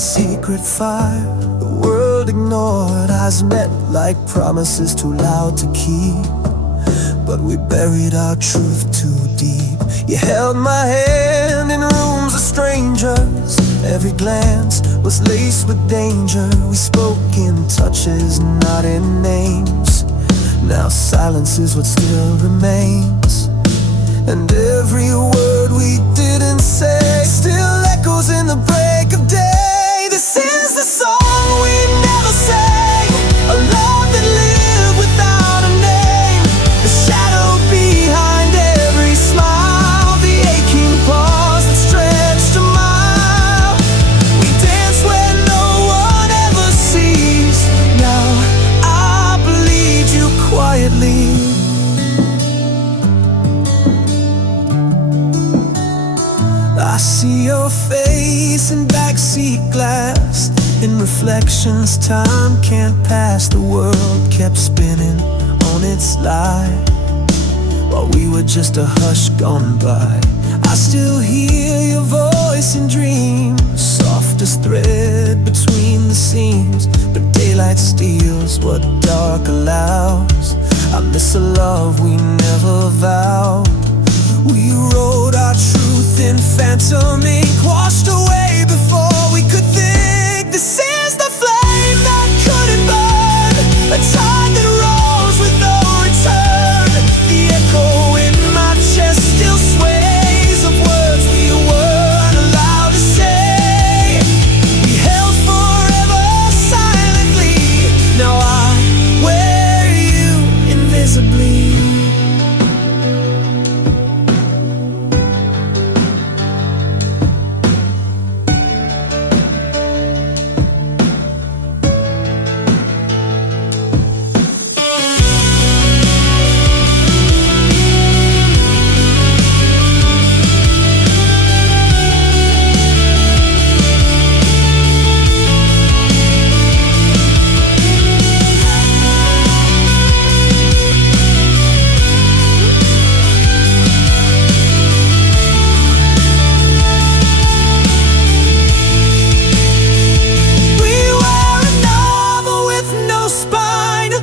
secret fire the world ignored. Eyes met like promises too loud to keep, but we buried our truth too deep. You held my hand in rooms of strangers. Every glance was laced with danger. We spoke in touches, not in names. Now silence is what still remains, and every word we didn't say still echoes in the break of day. This is the song we never sang, a love that lived without a name. The shadow behind every smile, the aching pause that stretched a mile. We dance where no one ever sees. Now I bleed you quietly. I see your face in backseat glass. In reflections, time can't pass. The world kept spinning on its lie, while we were just a hush gone by. I still hear your voice in dreams, soft as thread between the seams. But daylight steals what dark allows. I miss a love we never vowed. We wrote our truth in phantom ink, washed away before we could think. This is the flame that couldn't burn, a tide that rolls with no return. The echo in my chest still sways of words we weren't allowed to say. We held forever silently. Now I wear you invisibly.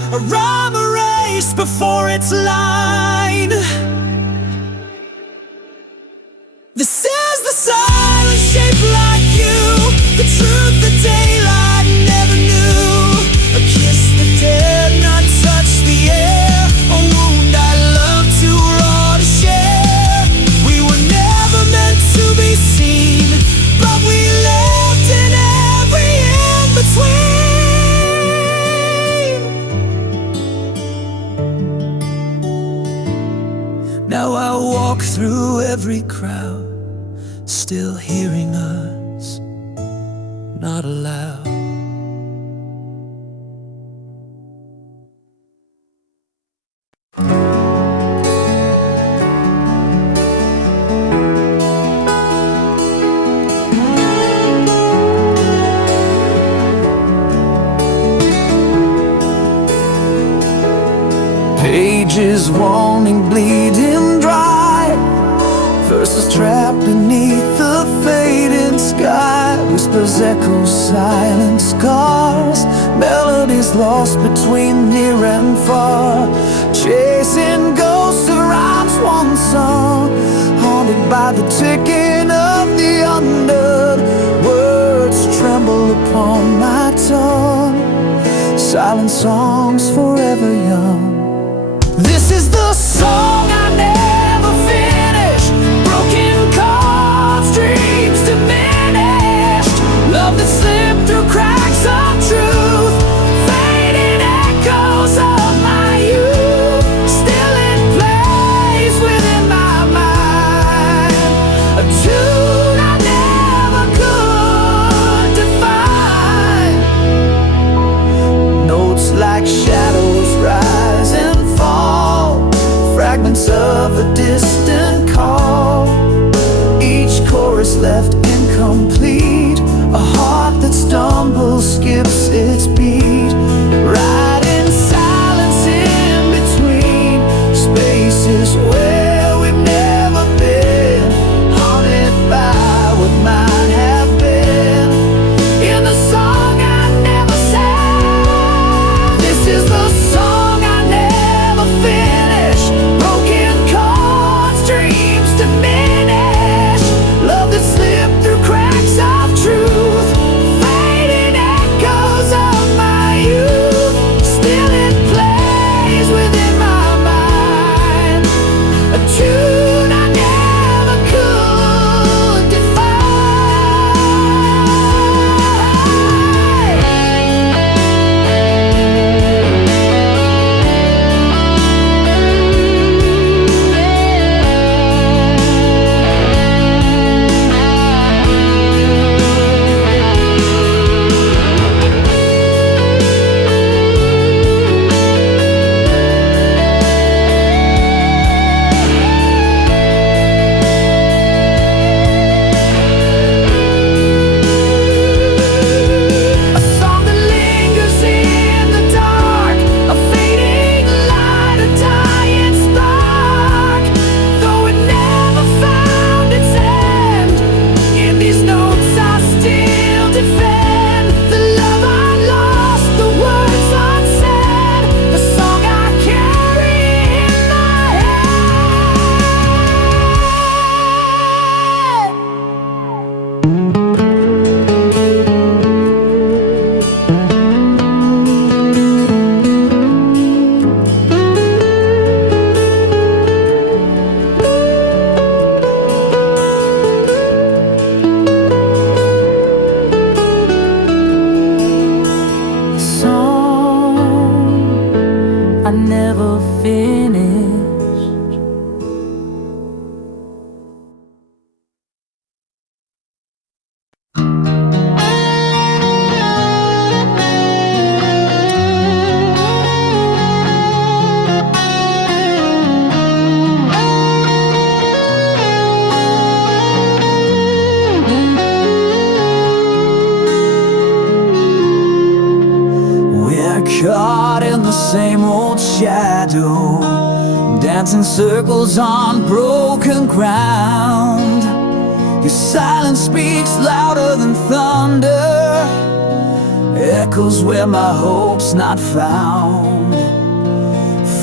A rhyme erased before its line. This is the silence shaped like you, the truth the daylight never knew. A kiss that dared not touch the air, a wound I loved too raw to share. We were never meant to be seen, but we lived in every in-between. Now I walk through every crowd, still hearing us, not aloud. Pages wanting bleeding dry, verses trapped beneath the fading sky. Whispers echo silent scars, melodies lost between near and far. Chasing ghosts of rhymes once sung, haunted by the ticking of the undead. Words tremble upon my tongue, silent songs forever young. This is the song I never finished. Broken chords, dreams diminished. Love that slipped through cracks of truth. Fading echoes of my youth, still in place within my mind. A tune I never could define. Notes like shadows rise and fall, fragments finished. Caught in the same old shadow, dancing circles on broken ground. Your silence speaks louder than thunder, echoes where my hope's not found.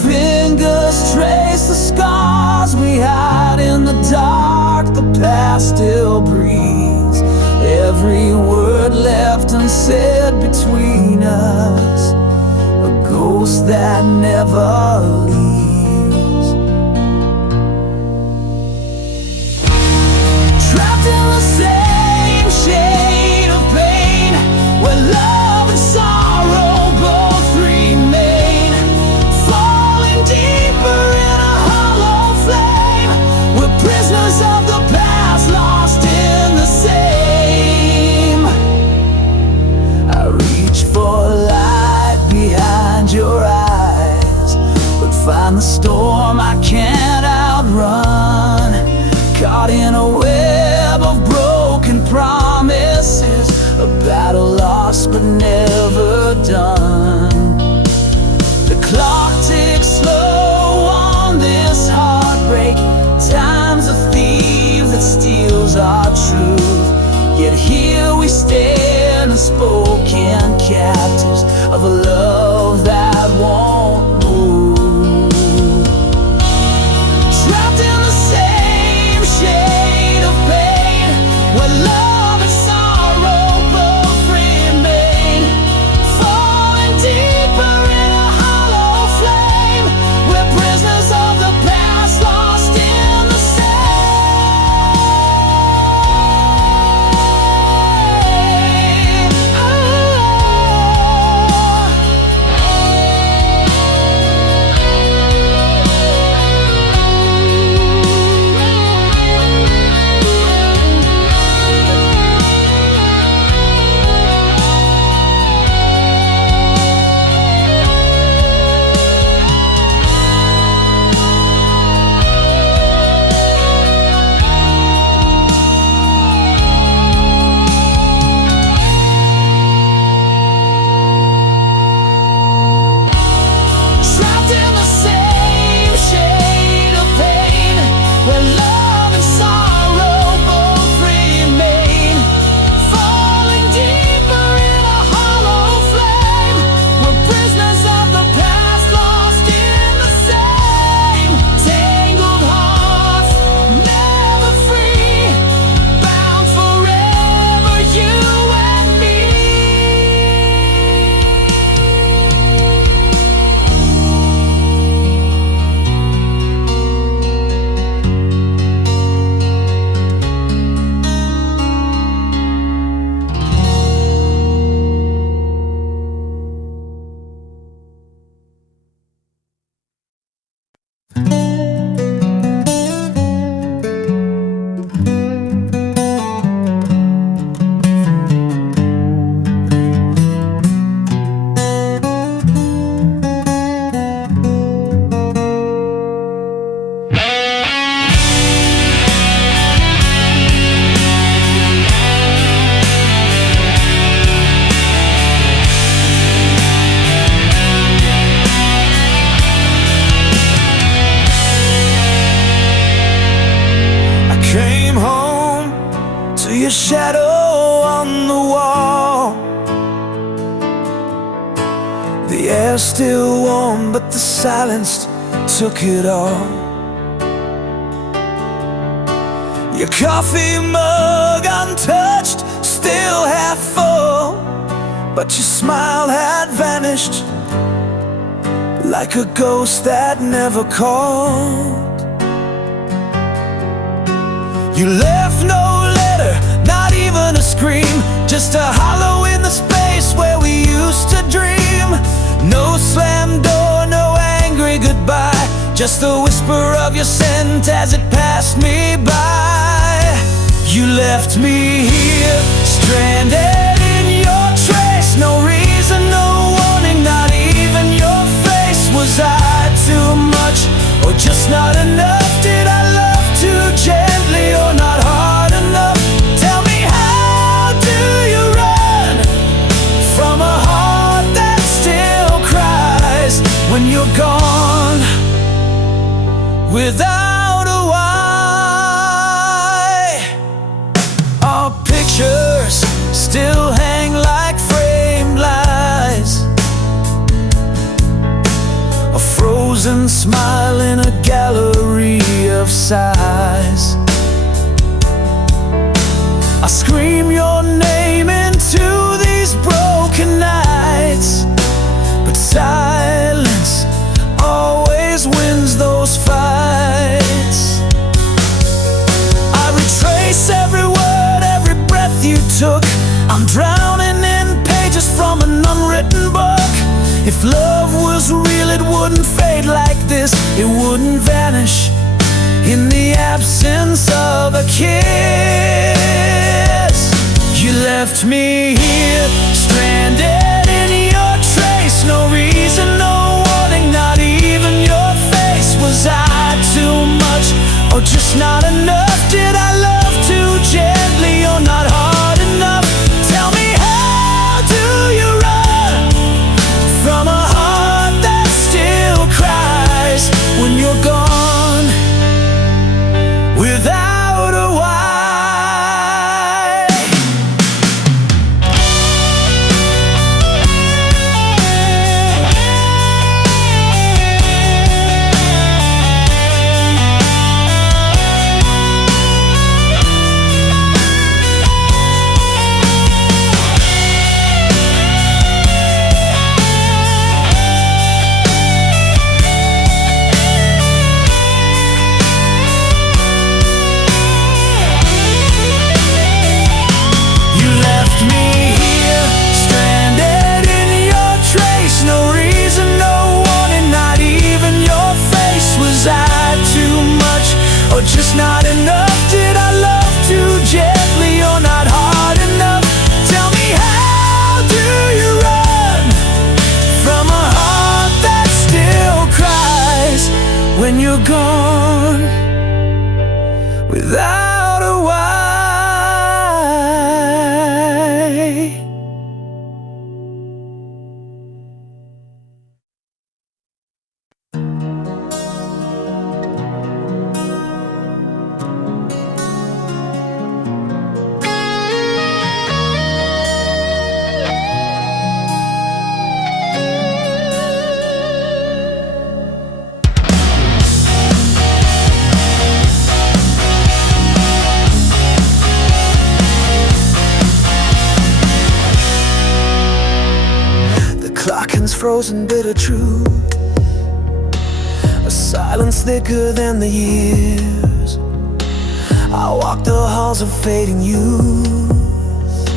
Fingers trace the scars we hide in the dark. The past still breathes, every word left unsaid between us, a ghost that never leaves. Trapped in the same shade of pain, where love and sorrow both remain. Falling deeper in a hollow flame, we're prisoners of the past, lost in the same. I reach for light behind your eyes, but find the storm I can't outrun. Caught in a web of broken promises, a battle lost but never done. The clock ticks slow on this heartbreak. Time's a thief that steals our truth, yet here we stand, unspoken captives of a love that won't move. Trapped in the same shade of pain, where love and sorrow both remain. Falling deeper in a hollow flame, we're prisoners of the past, lost in the your shadow on the wall. The air's still warm, but the silence took it all. Your coffee mug untouched, still half full, but your smile had vanished like a ghost that never called. You left no letter, not even a scream, just a hollow in the space where we used to dream. No slam door, no angry say goodbye, just the whisper of your scent as it passed me by. You left me here, stranded in your trace. No reason, no warning, not even your face. Was I too much, or just not enough? Did I love too gently, or not hard enough? Tell me, how do you run from a heart that still cries when you're gone without a why? Our pictures still hang like framed lies, a frozen smile in a gallery of sighs. I scream your name into these broken nights, but silence always wins those fights. I retrace every word, every breath you took. I'm drowning in pages from an unwritten book. If love was real, it wouldn't fade like this. It wouldn't vanish in the absence of a kiss. You left me here, stranded in your trace. No reason, no warning, not even your face. Was I too much, or just not enough? Did I love too gently, or not hard enough? Tell me, how do you run from a heart that still cries when you're gone without a why? Or just not enough? Did I love too gently, or not hard enough? Tell me, how do you run from a heart that still cries when you're gone without a why? Frozen bitter truth, a silence thicker than the years. I walk the halls of fading youth,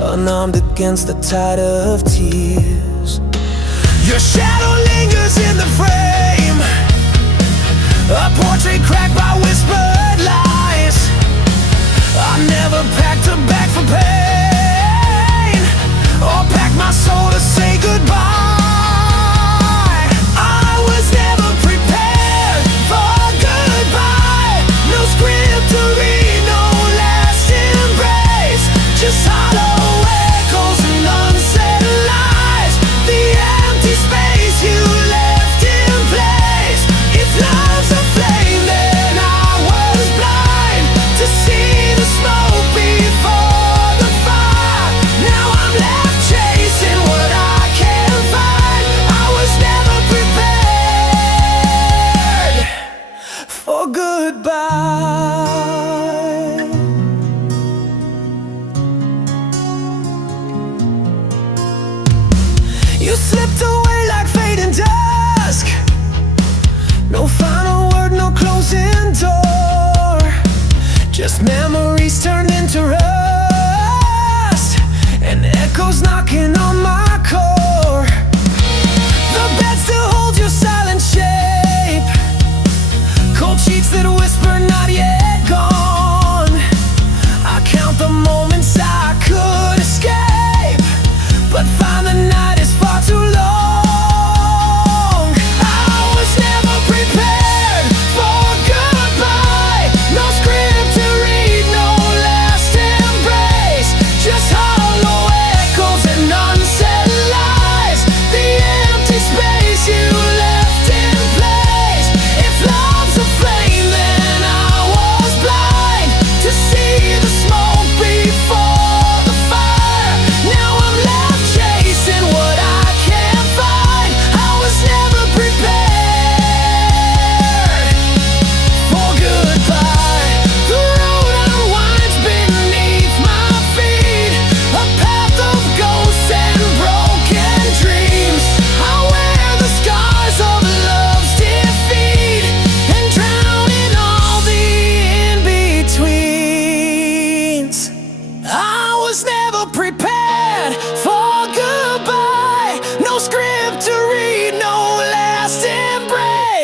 unarmed against the tide of tears. Your shadow lingers in the frame, a portrait cracked by whispered lies. I never packed a bag for pain, or packed my soul to say goodbye. Just hollow echoes and unsaid lies, the empty space you left in place. If love's a flame, then I was blind to see the smoke before the fire. Now I'm left chasing what I can't find. I was never prepared for goodbye. You slipped away like fading dusk. No final word, no closing door. Just memories turned into rust, and echoes knocking on my core. The bed still holds your silent shade.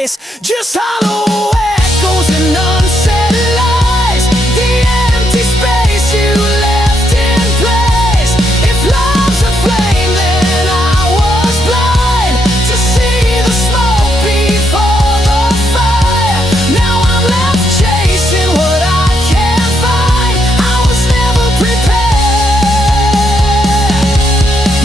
place. Just hollow echoes and unsaid lies, the empty space you left in place. If love's a flame, then I was blind to see the smoke before the fire. Now I'm left chasing what I can't find. I was never prepared.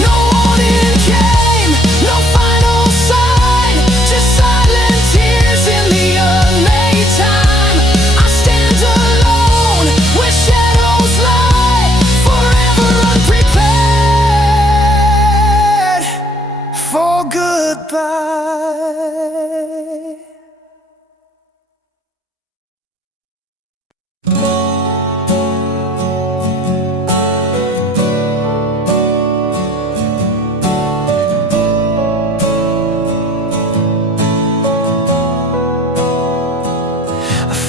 No warning came, no final sign, just silent tears in the unmade time. I stand alone where shadows lie, forever unprepared for goodbye.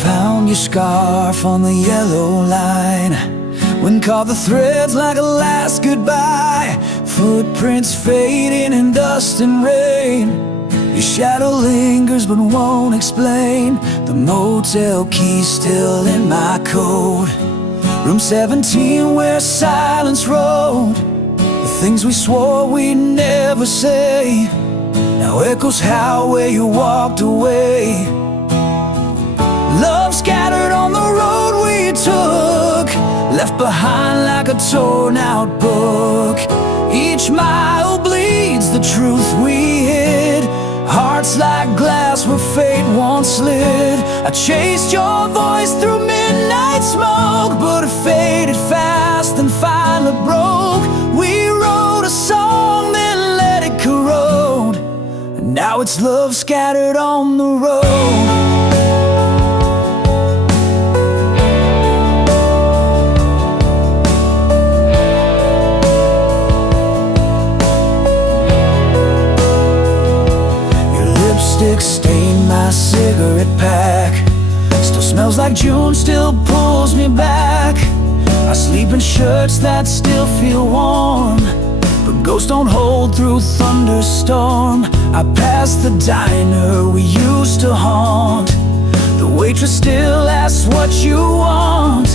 Found your scarf on the yellow line, when caught the threads like a last goodbye. Footprints fading in dust and rain, your shadow lingers but won't explain. The motel key still in my coat, room 17 where silence rode. The things we swore we'd never say now echoes how where you walked away. Love scattered on the road we took, left behind like a torn out book. Each mile bleeds the truth we hid, hearts like glass where fate once slid. I chased your voice through midnight smoke, but it faded fast and finally broke. We wrote a song then let it corrode, and now it's love scattered on the road. Lipstick stained my cigarette pack, still smells like June, still pulls me back. I sleep in shirts that still feel warm, but ghosts don't hold through thunderstorm. I pass the diner we used to haunt, the waitress still asks what you want.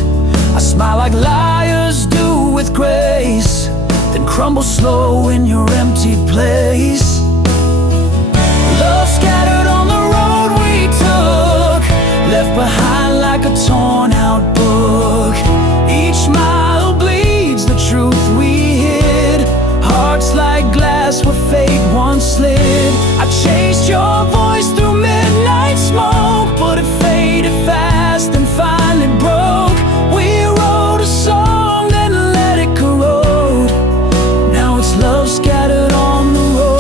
I smile like liars do with grace, then crumble slow in your empty place. Love scattered on the road we took, left behind like a torn out book. Each mile bleeds the truth we hid, hearts like glass where fate once slid. I chased your voice through midnight smoke, but it faded fast and finally broke. We wrote a song then let it corrode, now it's love scattered on the road.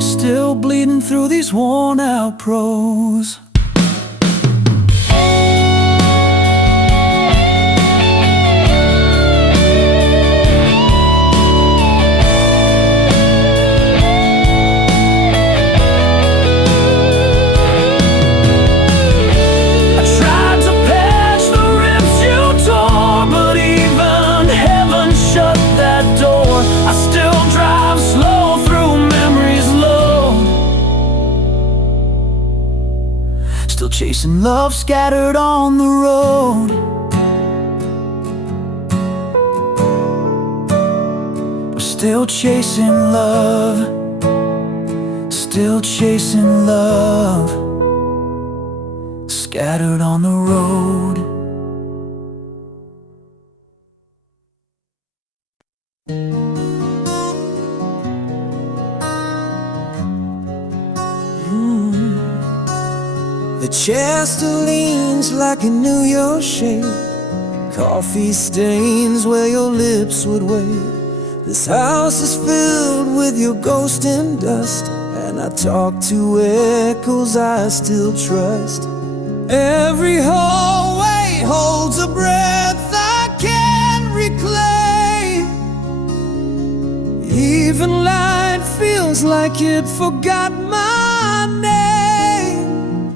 Still bleeding through these worn out prose. Still chasing love scattered on the road. We're still chasing love, still chasing love, scattered on the road. The chair still leans like it knew your shape, coffee stains where your lips would wait. This house is filled with your ghost and dust, and I talk to echoes I still trust. Every hallway holds a breath I can't reclaim. Even light feels like it forgot my name.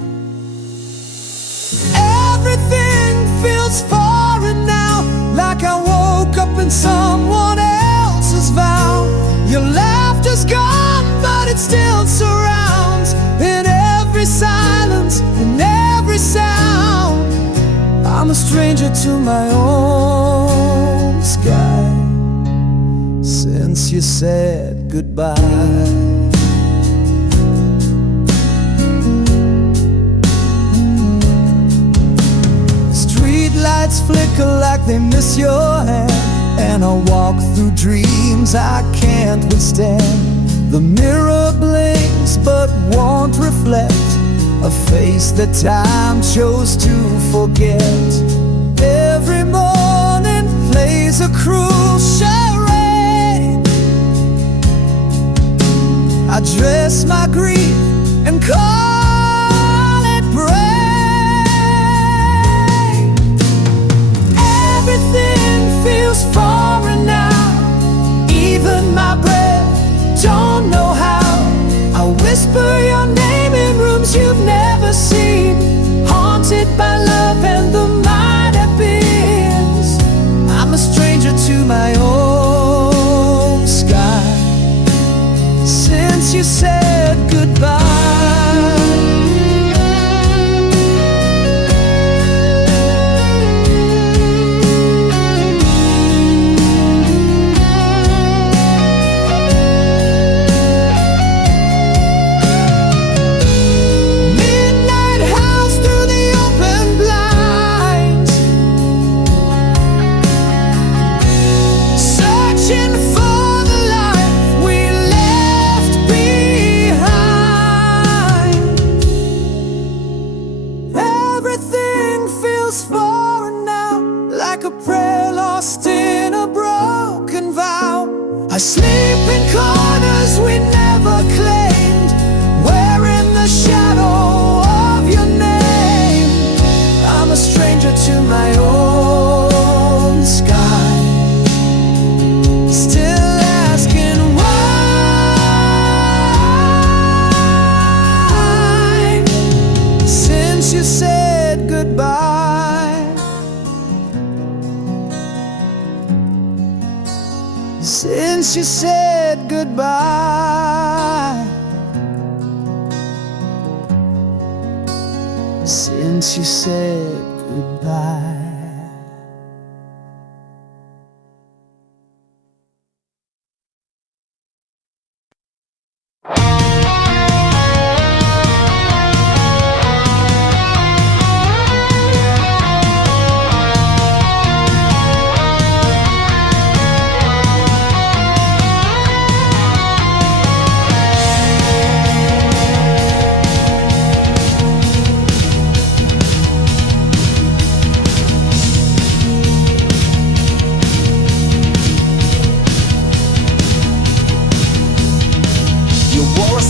Everything feels foreign now, like I woke up in someone else's vow. Your laughter's gone, but it still surrounds. In every silence, in every sound, I'm a stranger to my own sky since you said goodbye. Lights flicker like they miss your hand, and I walk through dreams I can't withstand. The mirror blinks but won't reflect a face that time chose to forget. Every morning plays a cruel charade. I dress my grief and call it brave. Everything feels foreign now, even my breath, don't know how. I whisper your name in rooms you've never seen, haunted by love and the might have beens. I'm a stranger to my own sky since you said goodbye. I sleep in corners we never claimed, wearing the shadow of your name. I'm a stranger to my own sky, still asking why, since you said goodbye. Since you said goodbye. Since you said goodbye.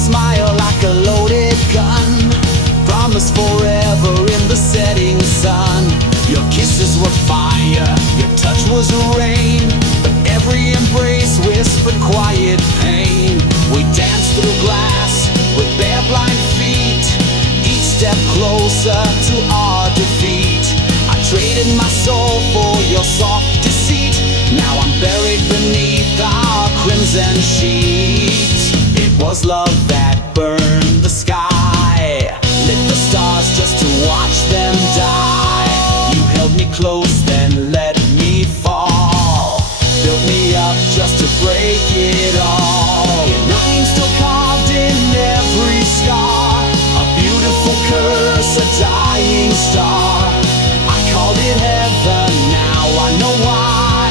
Smile like a loaded gun, promise forever in the setting sun. Your kisses were fire, your touch was rain, but every embrace whispered quiet pain. We danced through glass with bare blind feet, each step closer to our defeat. I traded my soul for your soft deceit, now I'm buried beneath our crimson sheets. It was love that burned the sky, lit the stars just to watch them die. You held me close, then let me fall, built me up just to break it all. Your name still carved in every scar, a beautiful curse, a dying star. I called it heaven, now I know why.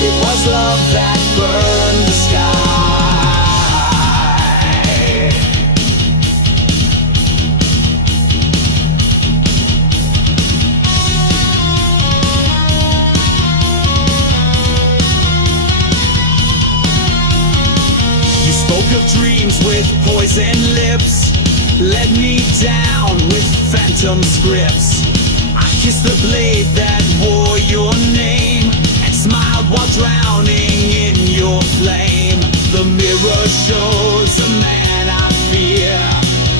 It was love that burned the sky. Spoke of dreams with poison lips, led me down with phantom scripts. I kissed the blade that wore your name, and smiled while drowning in your flame. The mirror shows a man I fear,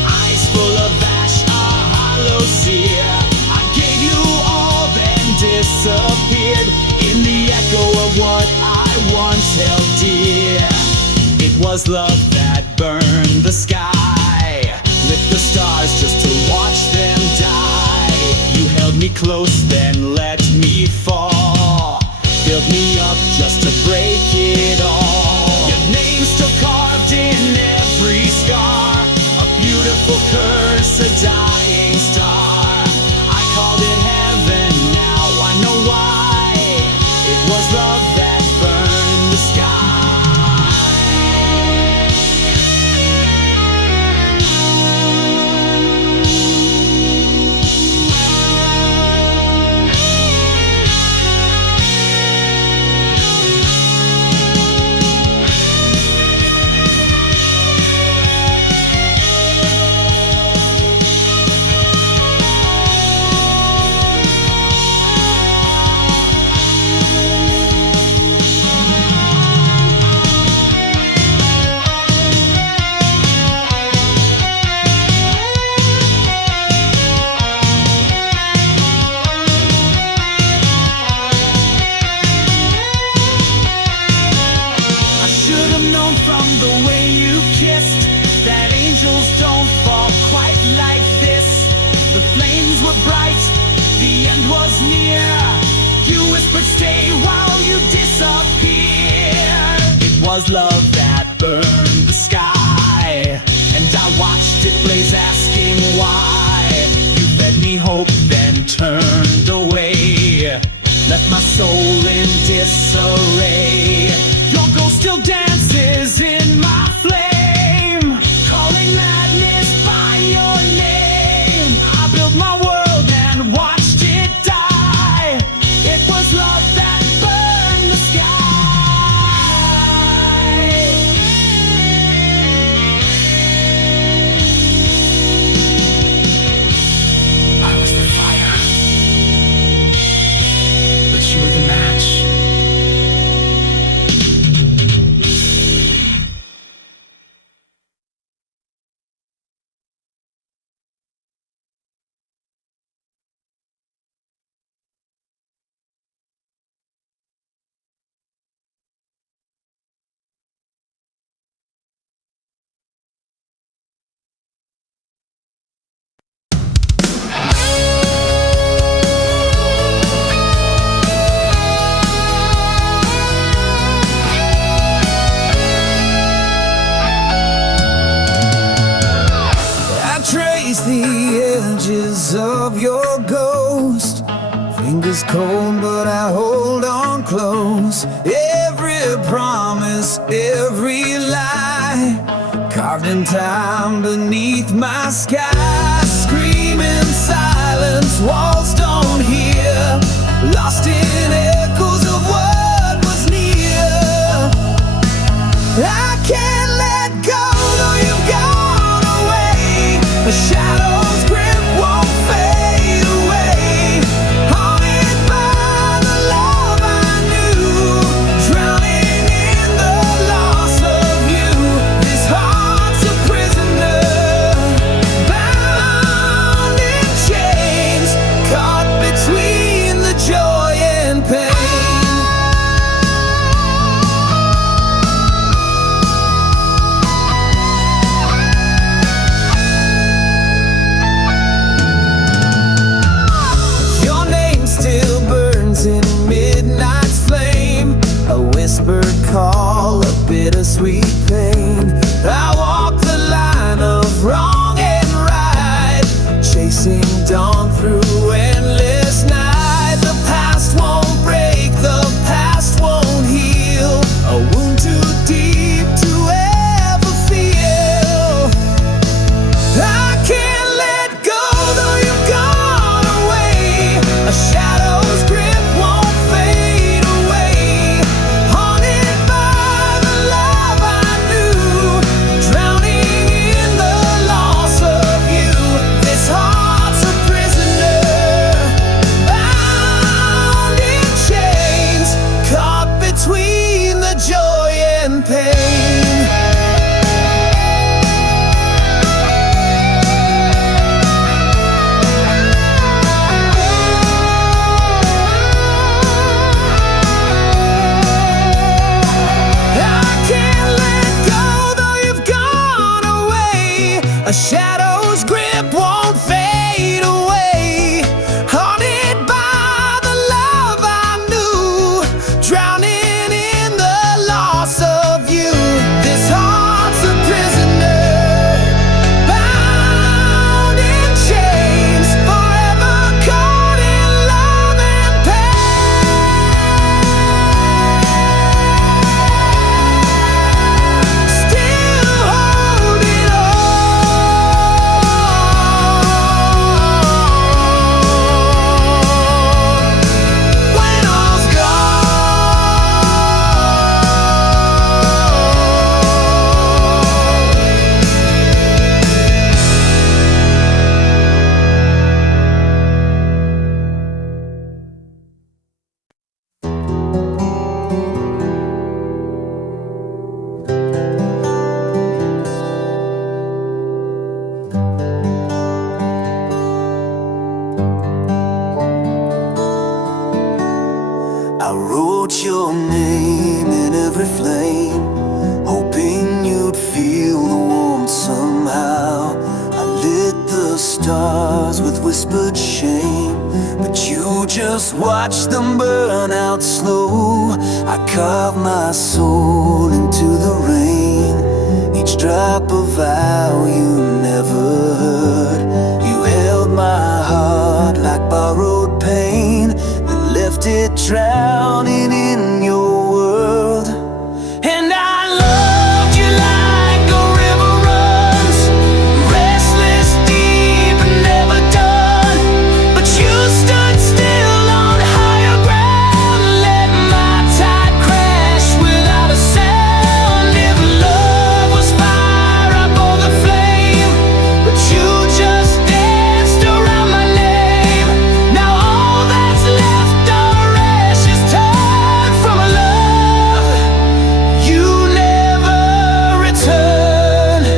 eyes full of ash, a hollow sear. I gave you all, then disappeared in the echo of what I once held dear. It was love that burned the sky, lit the stars just to watch them die. You held me close, then let me fall, built me up just to break it all. Your name's still carved in every scar, a beautiful curse, a dying star. I called it heaven, now I know why. It was love that burned the sky. From the way you kissed, that angels don't fall quite like this. The flames were bright, the end was near. You whispered stay while you disappeared. It was love that burned the sky, and I watched it blaze asking why. You fed me hope, then turned away, left my soul in disarray. Your ghost still dances in my flame, calling madness by your name. I built my world and watched it die. It was love that burned the sky. I was the fire, but you were the match. The edges of your ghost, fingers cold but I hold on close. Every promise, every lie, carved in time beneath my sky. Screaming silence, walls don't hear, lost in echoes of what was near. I can't let go though you've gone away. The shadow's grip won't fade away, haunted by the love I knew, drowning in the loss of you. This heart's a prisoner, bound in chains. shadow's grip won't fade away. Haunted by the love I knew, drowning in the loss of you. This heart's a prisoner, bound in chains, forever caught in love and pain. Still holding on when all's gone. I wrote your name in every flame, hoping you'd feel the warmth somehow. I lit the stars with whispered shame, but you just watched them burn out slow. I carved my soul into the rain, each drop of vow you never heard. You held my heart like borrowed pain, then left it drowning in your world. And I loved you like a river runs, restless, deep, and never done. But you stood still on higher ground, let my tide crash without a sound. If love was fire, I bore the flame, but you just danced around my name. Now all that's left are ashes torn from a love you never returned.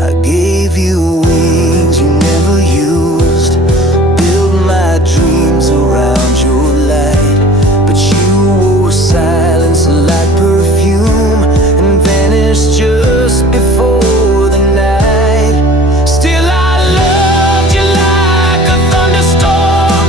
I gave you wings you never used, built my dreams around your light, but you wore silence like perfume and vanished just before the night. Still I loved you like a thunderstorm,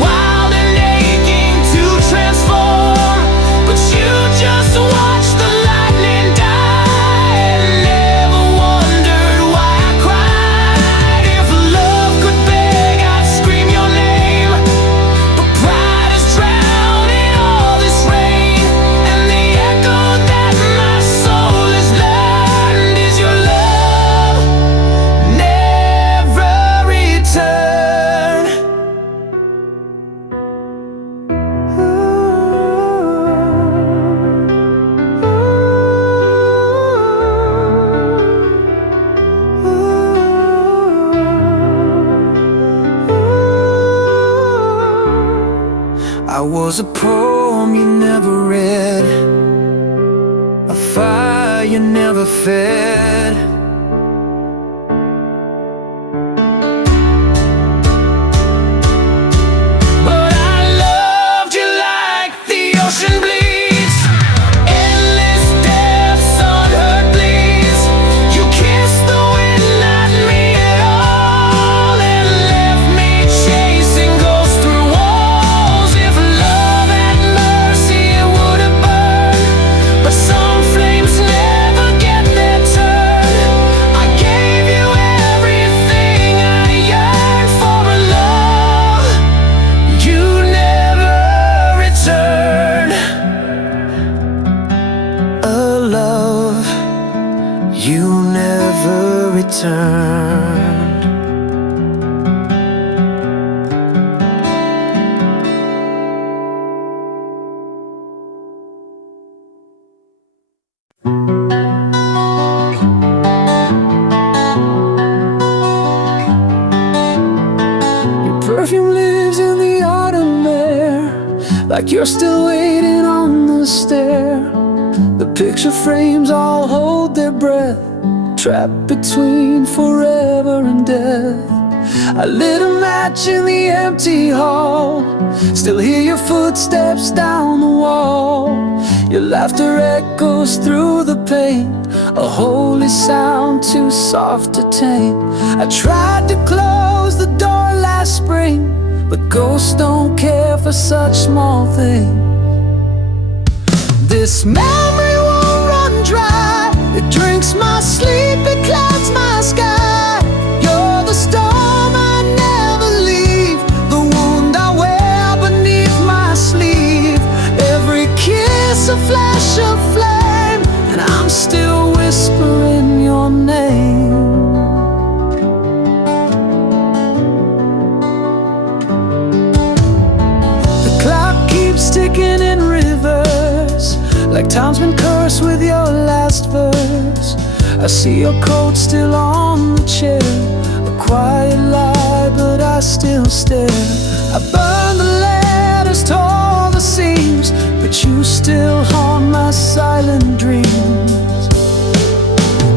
wild and aching to transform. But you just watched the lightning die and never wondered why I cried. If love could beg, I'd scream your name, but pride is drowning all this rain. And the echo that my soul has learned is your love never returned. I was a poem you never read, a fire you never fed. But I loved you like the ocean bleeds, endless depths, unheard bleeds. You kissed the wind, not me at all, and left me chasing ghosts through walls. If love had mercy, it would have burned, but some flames never get their turn. I gave you everything I yearned for, a love you never returned. A love you never returned. Your perfume lives in the autumn air, like you're still waiting on the stair. The picture frames all hold their breath, trapped between forever and death. I lit a match in the empty hall, still hear your footsteps down the wall. Your laughter echoes through the pain, a holy sound too soft to tame. I tried to close the door last spring, but ghosts don't care for such small things. This memory won't run dry, it drinks my sleep, it clouds my sky. You're the storm I never leave, the wound I wear beneath my sleeve. Every kiss a flash of flame, and I'm still whispering your name. The clock keeps ticking in reverse, like time's been cursed with your last verse. I see your coat still on the chair, a quiet lie, but I still stare. I burned the letters, tore the seams, but you still haunt my silent dreams.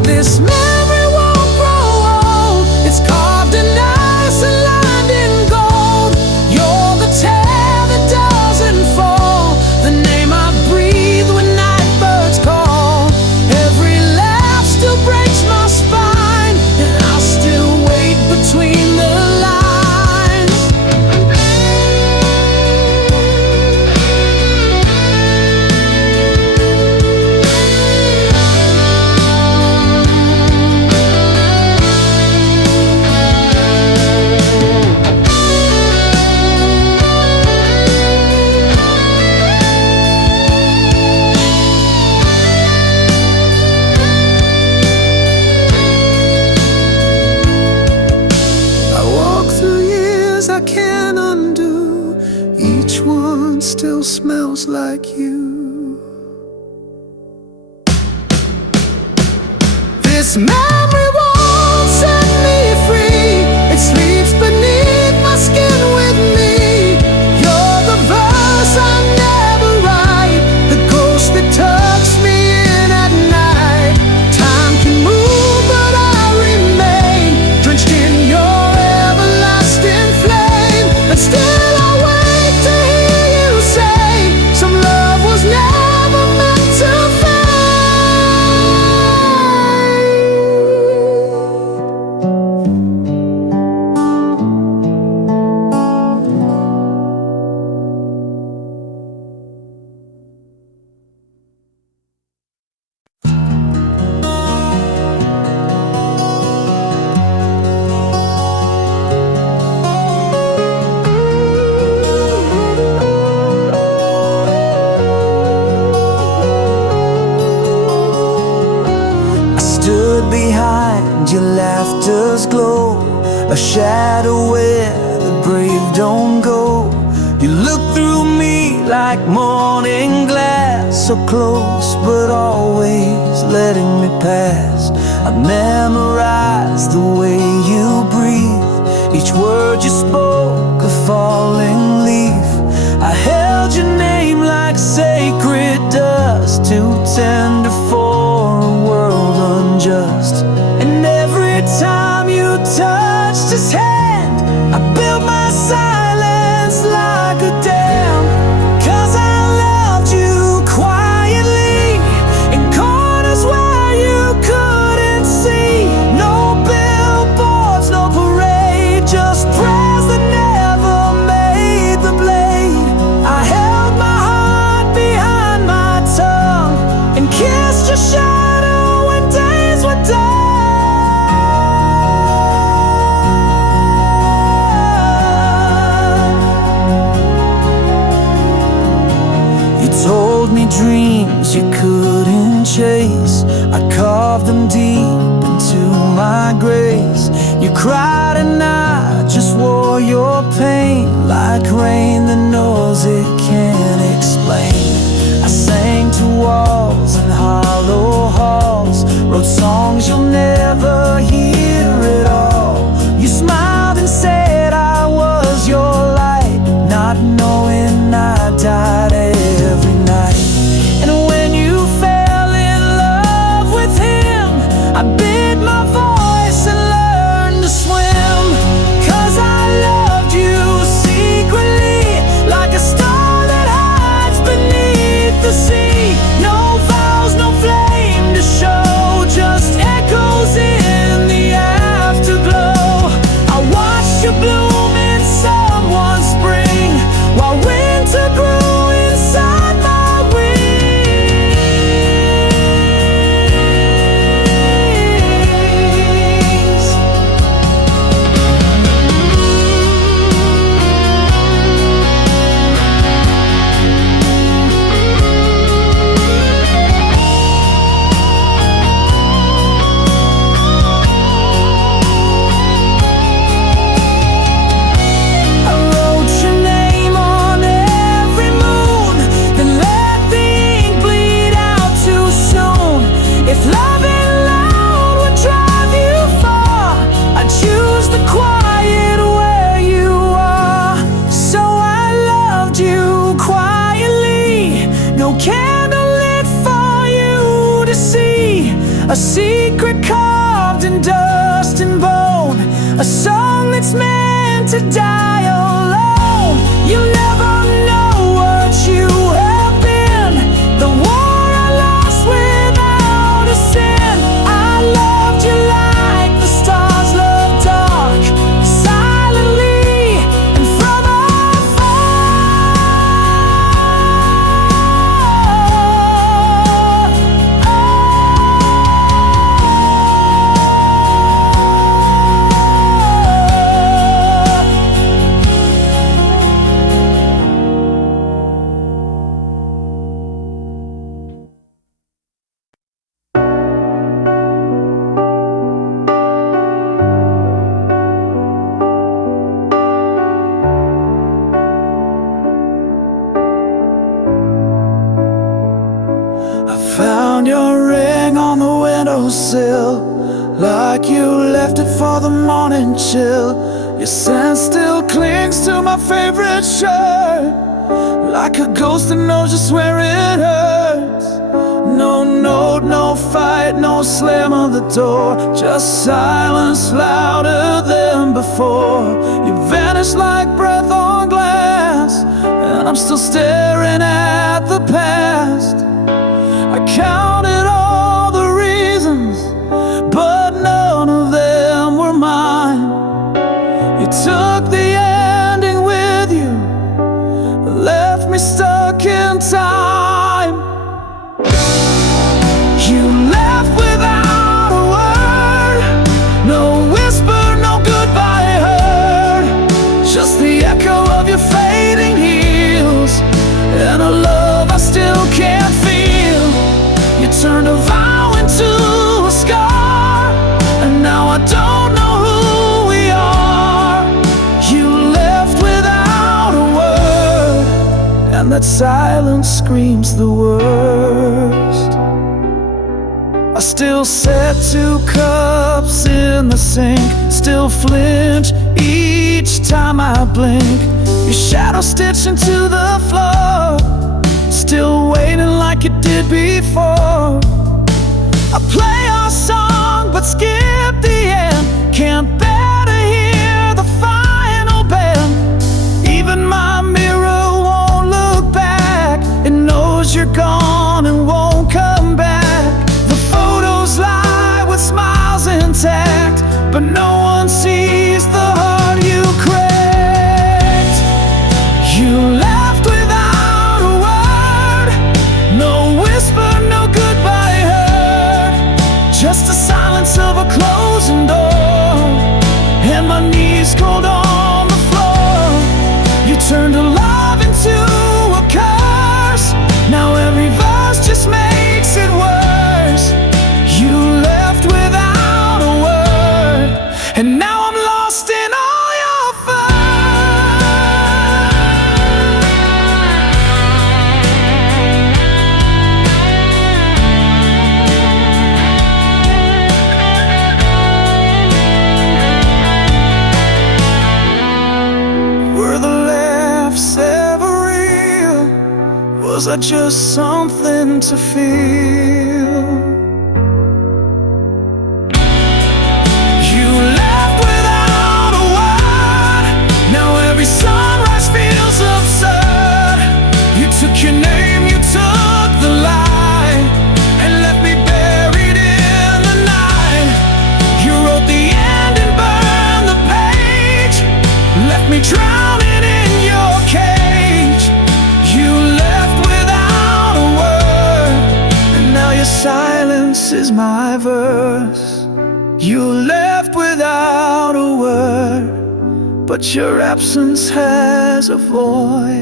This memory won't grow old, it's carved in ice and lined in gold. You're the tear that doesn't fall, the name I breathe when night birds call. Every laugh still breaks my spine, and I'll still wait between the lines. I can't undo, each one still smells like you. This memory won't set me free, it sleeps beneath my skin with me. You're the verse I never write, the ghost that tucks me in at night. Time can move but I remain, drenched in your everlasting flame. And still I wait to hear you say, some love was never meant to behind your laughter's glow, a shadow where the brave don't go. You look through me like morning glass, so close but always letting me pass. I memorized the way you breathe, each word you spoke a falling leaf. I held your name like sacred dust, too tender for a world unjust. And every time you touched his hand, I built my silence like a dam. 'Cause I loved you quietly, in corners where you couldn't see. No billboards, no parade, just prayers that never made the blade. I held my heart behind my tongue and kissed your shadow when days were done. You told me dreams you couldn't chase, I carved them deep into my grace. You cried and I just wore your pain like rain that knows it can't explain. I sang to walls and hollow halls, wrote songs you'll never hear at all. You smiled and said I was your light, not knowing I died every night. And when you fell in love with him, I bit my voice and learned to swim. a secret carved in dust and bone, a song that's meant to die alone. You never know what you have been, the war I lost without a sin. I loved you like the stars love dark, silently and from afar. Found your ring on the windowsill, like you left it for the morning chill. Your scent still clings to my favorite shirt, like a ghost that knows just where it hurts. No note, no fight, no slam of the door, just silence louder than before. You vanished like breath on glass, and I'm still staring at the past. I counted all the reasons, but none of them were mine. You took the ending with you, left me stuck in time. You left without a word, no whisper, no goodbye heard, just the echo of your fading heels, and a love I still can't feel. You turned a vow into a scar, and now I don't know who we are. You left without a word, and that silence screams the worst. I still set 2 cups in the sink, still flinch each time I blink. Your shadow stitched into the floor, still waiting like it did before. I play our song but skip the end, can't bear to hear the final bend. Even my mirror won't look back, it knows you're gone and won't come back. The photos lie with smiles intact, but no one sees the heart you cracked. You left without a word, no whisper, no goodbye heard, just the silence of a closing door, and my knees cold on the floor. You turned a love into a curse, now every verse just makes it worse. You left without a word, and now I'm lost in all your fur. Were the laughs ever real? Was I just something to feel? You left without a word, now every sunrise feels absurd. You took your name, you took the light, and left me buried in the night. You wrote the end and burned the page, left me drowning in your cage. You left without a word, and now your silence is my verse. You left without a word, but your absence has a voice.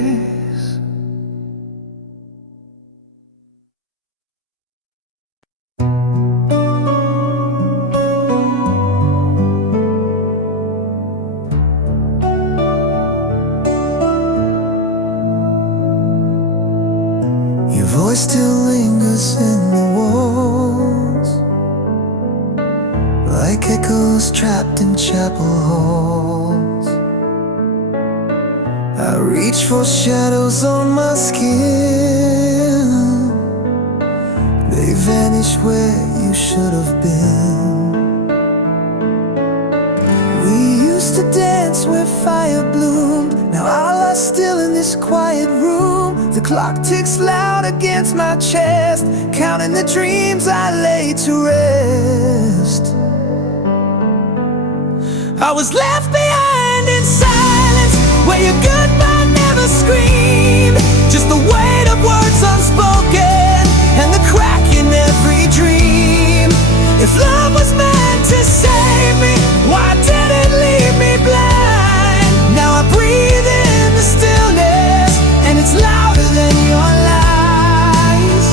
Your voice still lingers in the walls, like echoes trapped in chapel halls. I reach for shadows on my skin, they vanish where you you should have been. We used to dance where fire bloomed. Now our love's still in this quiet room. The clock ticks loud against my chest, counting the dreams I lay to rest. I was left behind in silence, where your goodbye never screamed. Just the weight of words unspoken, and the crack in every dream. If love was meant to save me, why did it leave me blind? Now I breathe in the stillness, and it's louder than your lies.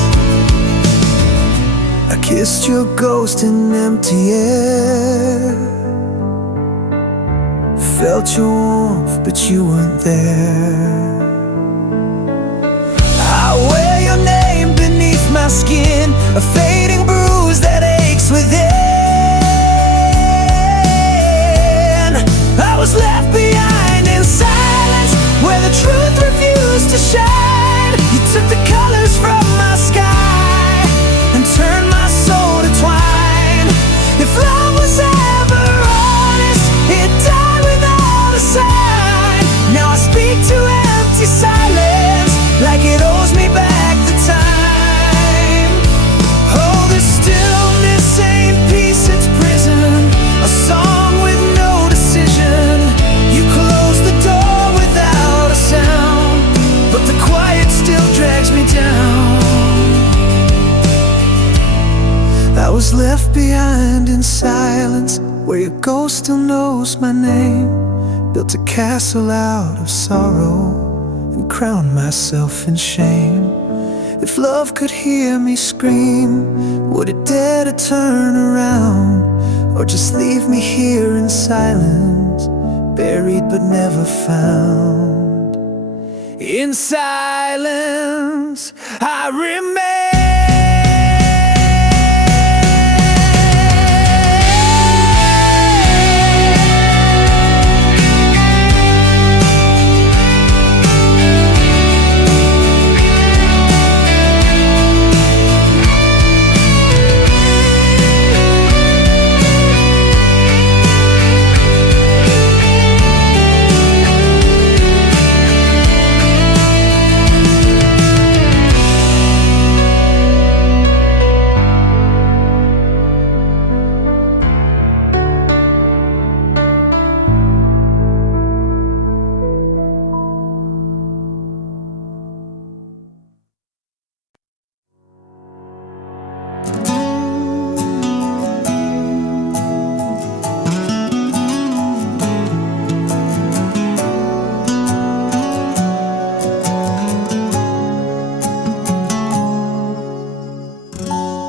I kissed your ghost in empty air, felt your warmth, but you weren't there. I wear your name beneath my skin, a fading bruise that aches within. I was left behind in silence, where the truth refused to shine. You took the colors from my sky and turned my soul to twine. If love was ever honest, it died without a sign. Now I speak to empty silence, like it owes me back the time. Oh, the stillness ain't peace, it's prison, a song with no decision. You close the door without a sound, but the quiet still drags me down. I was left behind in silence, where your ghost still knows my name. Built a castle out of sorrow and crowned myself in shame. If love could hear me scream, would it dare to turn around, or just leave me here in silence, buried but never found? In silence I remain.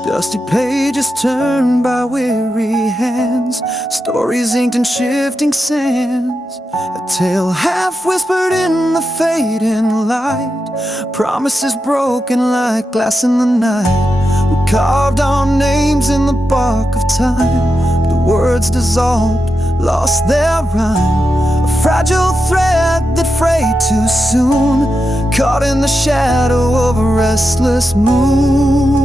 Dusty pages turned by weary hands, stories inked in shifting sands, a tale half whispered in the fading light, promises broken like glass in the night. We carved our names in the bark of time, the words dissolved, lost their rhyme. A fragile thread that frayed too soon, caught in the shadow of a restless moon.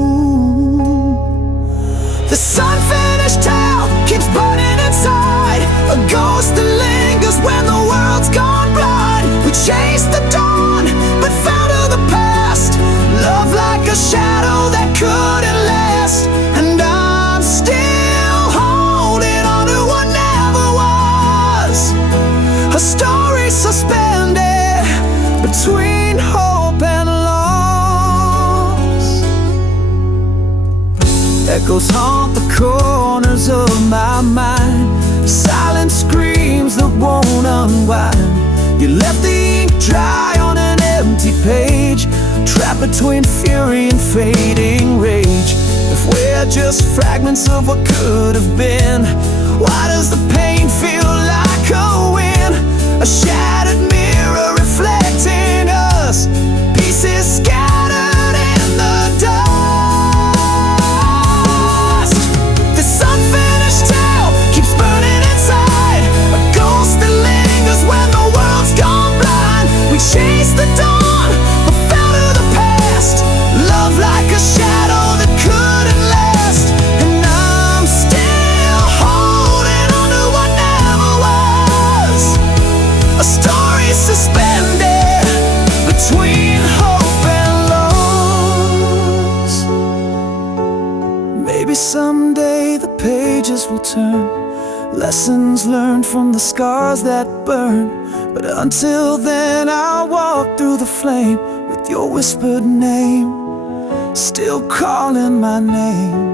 This unfinished tale keeps burning inside, a ghost that lingers when the world's gone blind. We chased the dawn, but fell to the past, love like a shadow that couldn't last. And I'm still holding on to what never was, a story suspended between hope and loss. Echoes haunt the corners of my mind, silent screams that won't unwind. You left the ink dry on an empty page, trapped between fury and fading rage. If we're just fragments of what could have been, why does the pain feel like a win? A shattered mirror reflecting us, pieces scattered in the dust. This unfinished tale keeps burning inside, a ghost that lingers when the world's gone blind. We chased the dawn, but fell to the past, love like a shadow that couldn't last. And day the pages will turn, lessons learned from the scars that burn. But until then I'll walk through the flame with your whispered name still calling my name.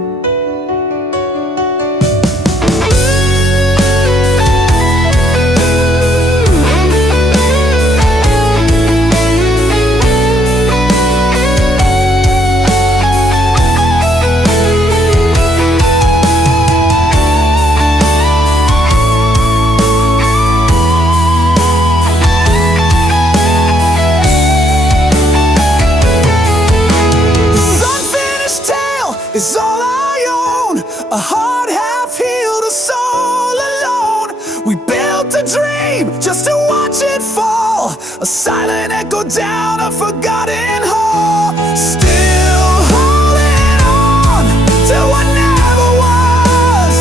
Is all I own, a heart half-healed, a soul alone. We built a dream just to watch it fall, a silent echo down a forgotten hall. Still holding on to what never was,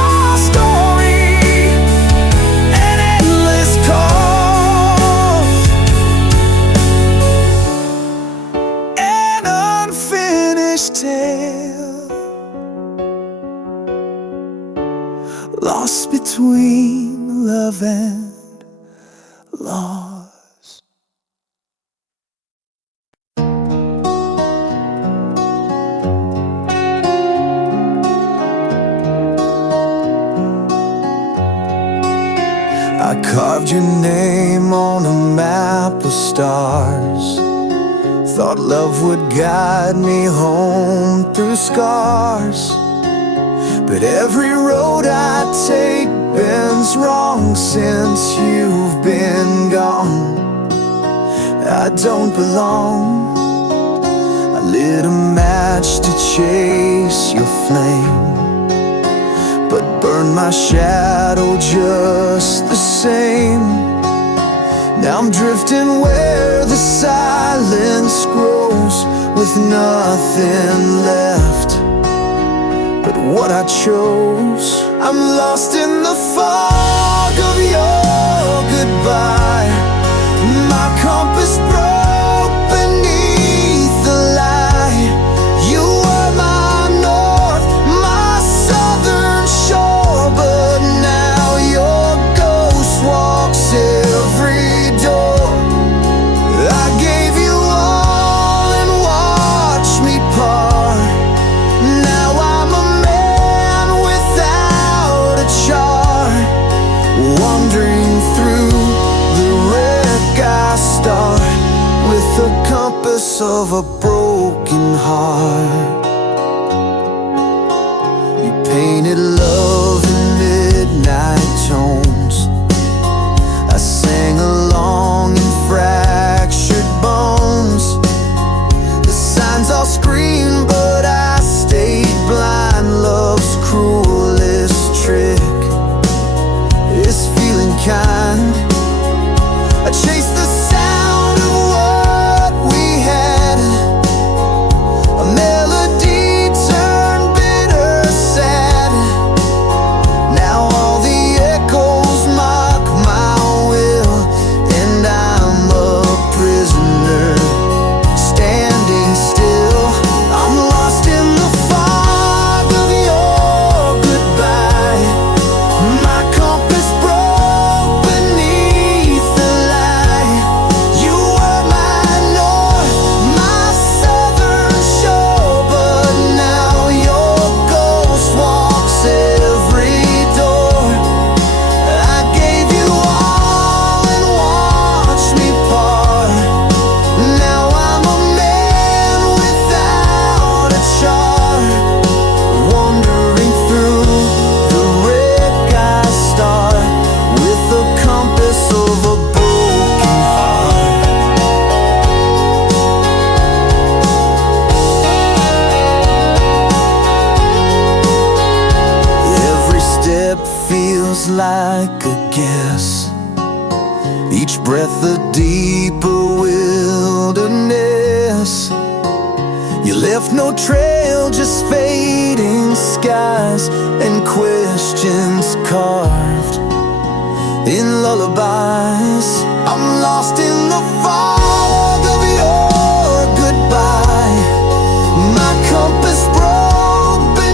our story, an endless cause, an unfinished tale, lost between love and loss. I carved your name on a map of stars, thought love would guide me home through scars. But every road I take bends wrong since you've been gone. I don't belong. I lit a match to chase your flame, but burned my shadow just the same. Now I'm drifting where the silence grows, with nothing left but what I chose. I'm lost in the fog of your goodbye. My compass broke beneath the lie. You were my north, my southern shore, but now your ghost walks every door. I gave you all and watched me part. Now I'm a man without a chart, wandering through the wreck I start, with the compass of a broken heart. You painted love in midnight tones, I sang along in fractured bones. The signs all scream, but I stayed blind. Love's cruelest trick is feeling kind. I chased the sound of what we had, a melody turned bitter sad. Now all the echoes mock my will, and I'm a prisoner standing still. I'm lost in the fog of your goodbye. My compass broke beneath the lie. You were my north, my southern shore, but now your ghost walks every door. I gave you all and watched me part. Now I'm a man without a chart, wandering through the wreck I start, with the compass of a broken heart. Every step feels like a guess, each breath a deeper wilderness. You left no trail, just fading skies and questions carved in lullabies. I'm lost in the fog of your goodbye. My compass broke beneath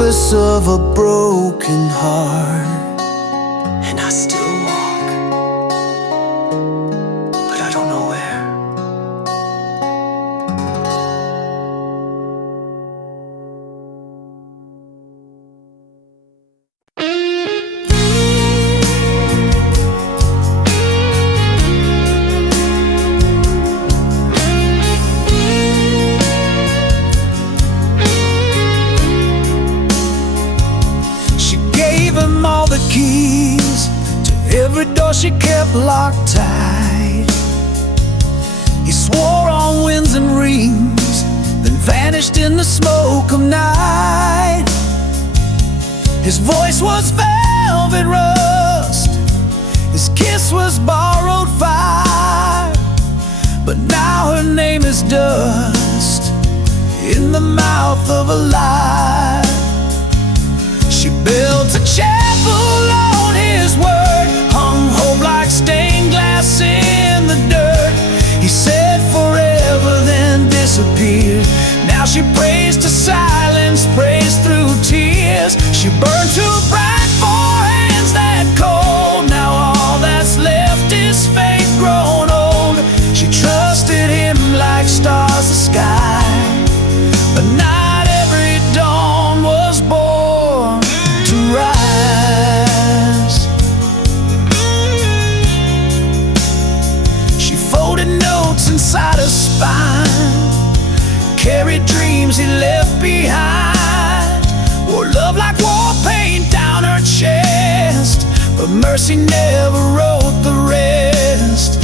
compass of a broken heart. And I still walk, but I don't know where. All the keys to every door she kept locked tight. He swore on winds and rings, then vanished in the smoke of night. His voice was velvet rust, his kiss was borrowed fire. But now her name is dust in the mouth of a lie. She built a chapel on his word, hung hope like stained glass in the dirt. He said forever, then disappeared. Now she prays to silence, prays through tears. She burned too bright for hands that cold. Now all that's left is faith grown old. She trusted him like stars the sky, but not every dawn was born to rise. She folded notes inside her spine, carried dreams he left behind, wore love like war paint down her chest, but mercy never wrote the rest.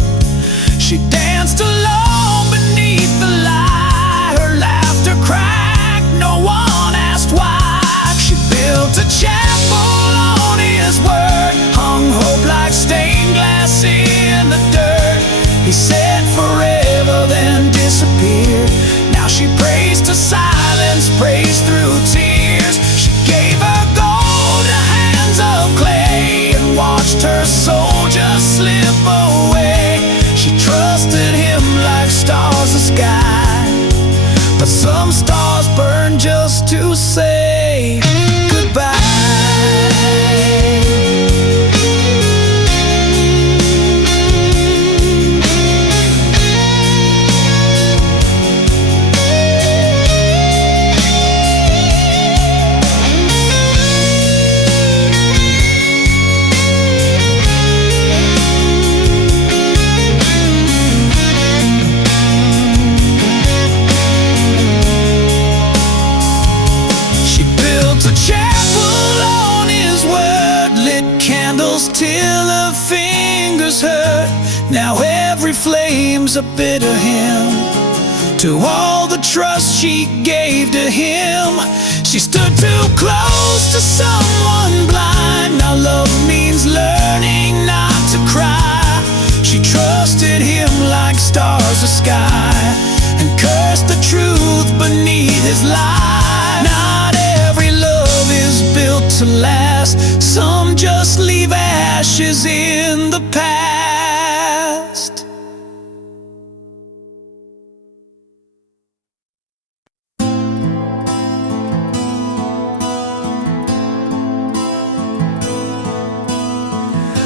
She danced alone beneath the light, her laughter cracked, no one asked why. She built a chapel on his word, hung hope like stained glass in the dirt. He said forever, then disappeared. Now she prays to silence, prays through tears. She gave her gold to hands of clay and watched her soul just slip away. She trusted him like stars the sky, but some stars burn just to say goodbye. Till her fingers hurt. Now every flame's a bitter hymn to all the trust she gave to him. She stood too close to someone blind. Now love means learning not to cry. She trusted him like stars the sky and cursed the truth beneath his lie. Not every love is built to last. Some just leave ashes in the past.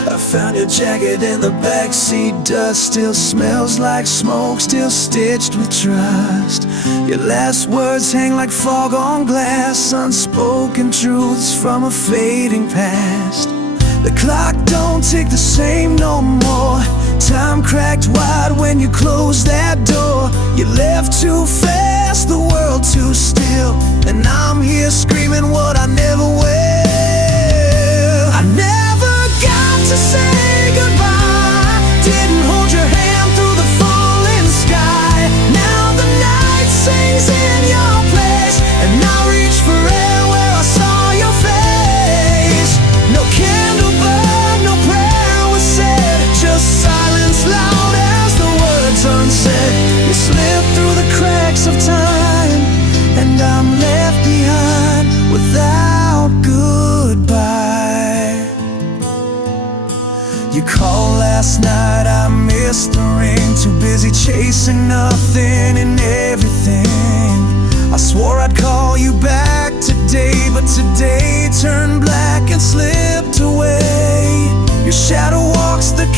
I found your jacket in the backseat. Dust still smells like smoke, still stitched with trust. Your last words hang like fog on glass, unspoken truths from a fading past. The clock don't tick the same no more. Time cracked wide when you closed that door. You left too fast, the world too still, and I'm here screaming what I never will. I never got to say goodbye. Didn't hold your hand through the falling sky. Now the night sings in your place, and I reach for air where I saw your face. No candle burned, no prayer was said, just silence loud as the words unsaid. You slip through the cracks of time, and I'm left behind without goodbye. You called last night, I missed the ring. Too busy chasing nothing and everything. I swore I'd call you back today, but today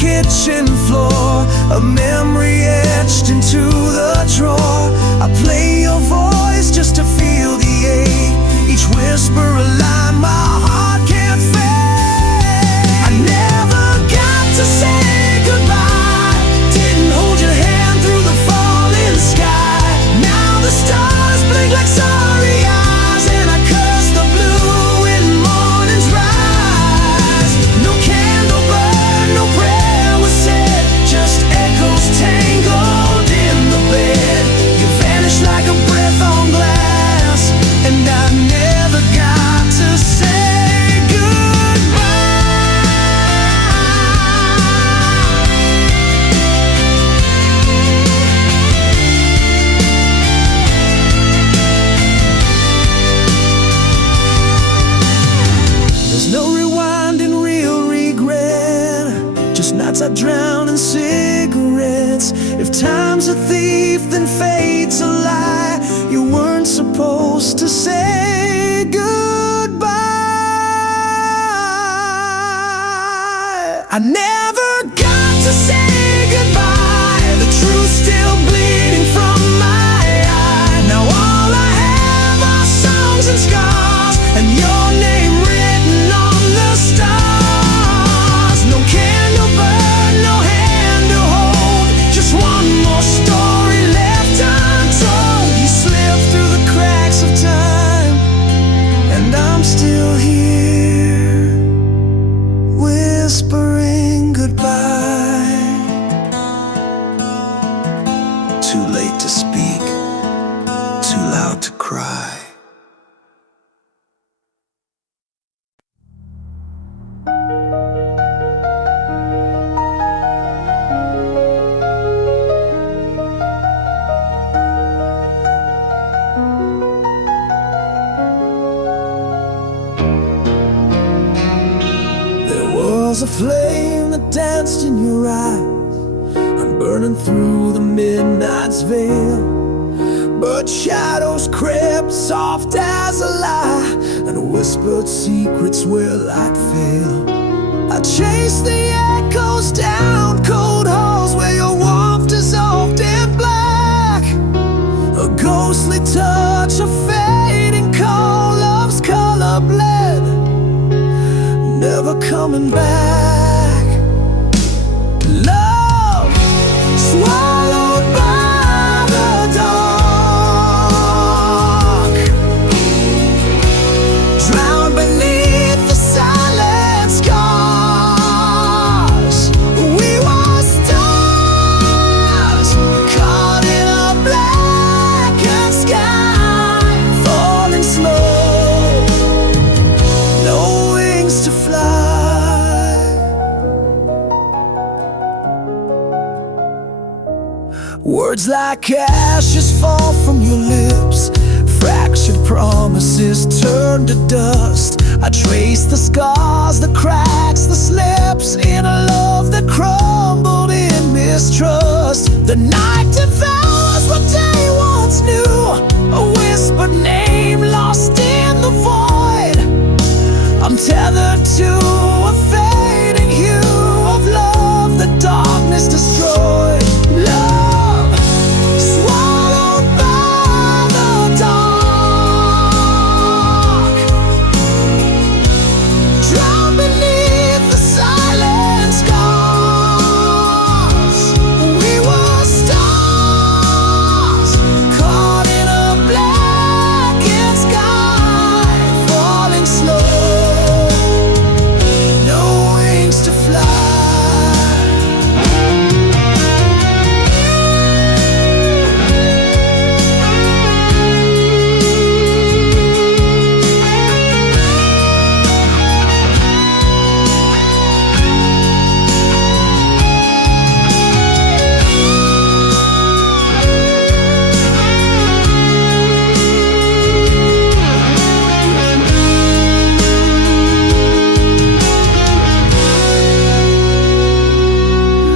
kitchen floor, a memory etched into the drawer. I play your voice just to feel the ache, each whisper a line my heart can't fake. I never got to say goodbye, didn't hold your hand through the falling sky. Now the stars blink like sorry eyes, and I curse the blue when mornings rise. No candle burned, no prayer was said, just echoes tangled in the bed. You vanished like a breath on glass, and I never got to say goodbye. There's no rewinding, real regret, just nights I drown in cigarettes. If time's a thief, then fate's a lie. You weren't supposed to say goodbye. I never got to say goodbye, the truth still bleeding from my eye. Now all I have are songs and scars, and your name written on the stars. No candle burn, no hand to hold, just one more story left untold. You slipped through the cracks of time, and I'm still here, whispering goodbye. Too late to speak, too loud to cry. There was a flame that danced in your eyes, I'm burning through the midnight's veil. But shadows crept soft as a lie, and whispered secrets where light failed. I chased the echoes down cold halls where your warmth dissolved in black. A ghostly touch of fading coal, love's color bled, never coming back. Love swallowed by the dark, drowned beneath the silent scars. We were stars caught in a blackened sky, falling slow, no wings to fly. Words like ashes fall from your lips, fractured promises turned to dust. I trace the scars, the cracks, the slips in a love that crumbled in mistrust. The night devours what day once knew, a whispered name lost in the void. I'm tethered to a fading hue of love the darkness destroyed. Love swallowed by the dark, drowned beneath the silent scars. We were stars caught in a blackened sky, falling slow, no wings to fly.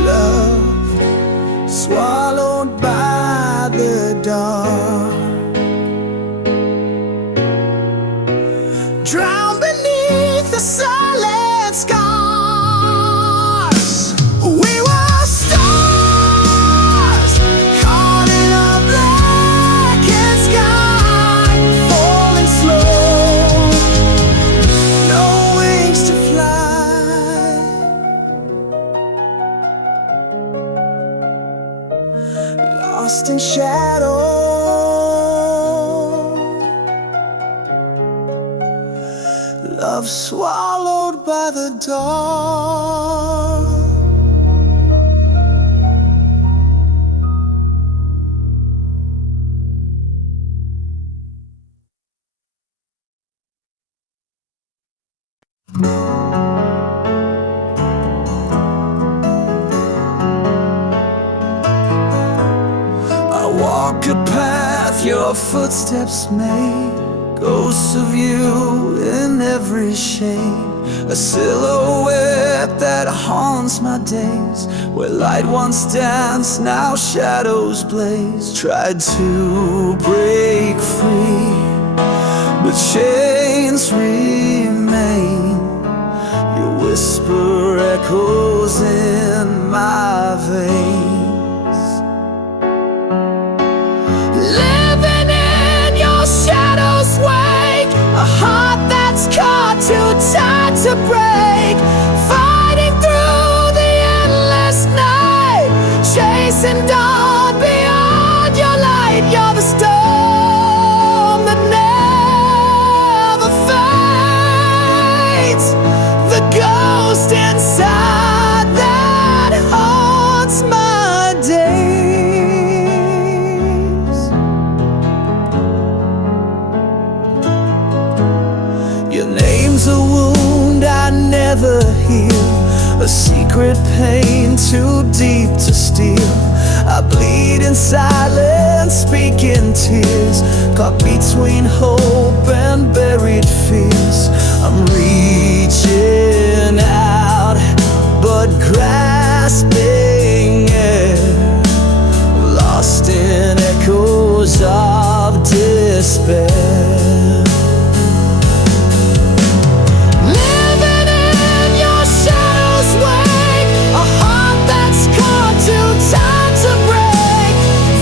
Love swallowed by the dark, drowned beneath the silent scars. We love swallowed by the dawn. I walk a path your footsteps made, ghosts of you in every shade, a silhouette that haunts my days. Where light once danced, now shadows blaze. Tried to break free, but chains remain. Your whisper echoes in my veins. Living in your shadow's wake, a heart that's caught too tight to break. Fighting through the endless night, chasing dawn beyond your light. You're the storm that never fades, the ghost inside that haunts my days. Your name's a wound I never heal, a secret pain too deep to steal. I bleed in silence, speak in tears, caught between hope and buried fears. I'm reaching out, but grasping air, lost in echoes of despair. Living in your shadow's wake, a heart that's caught too tight to break.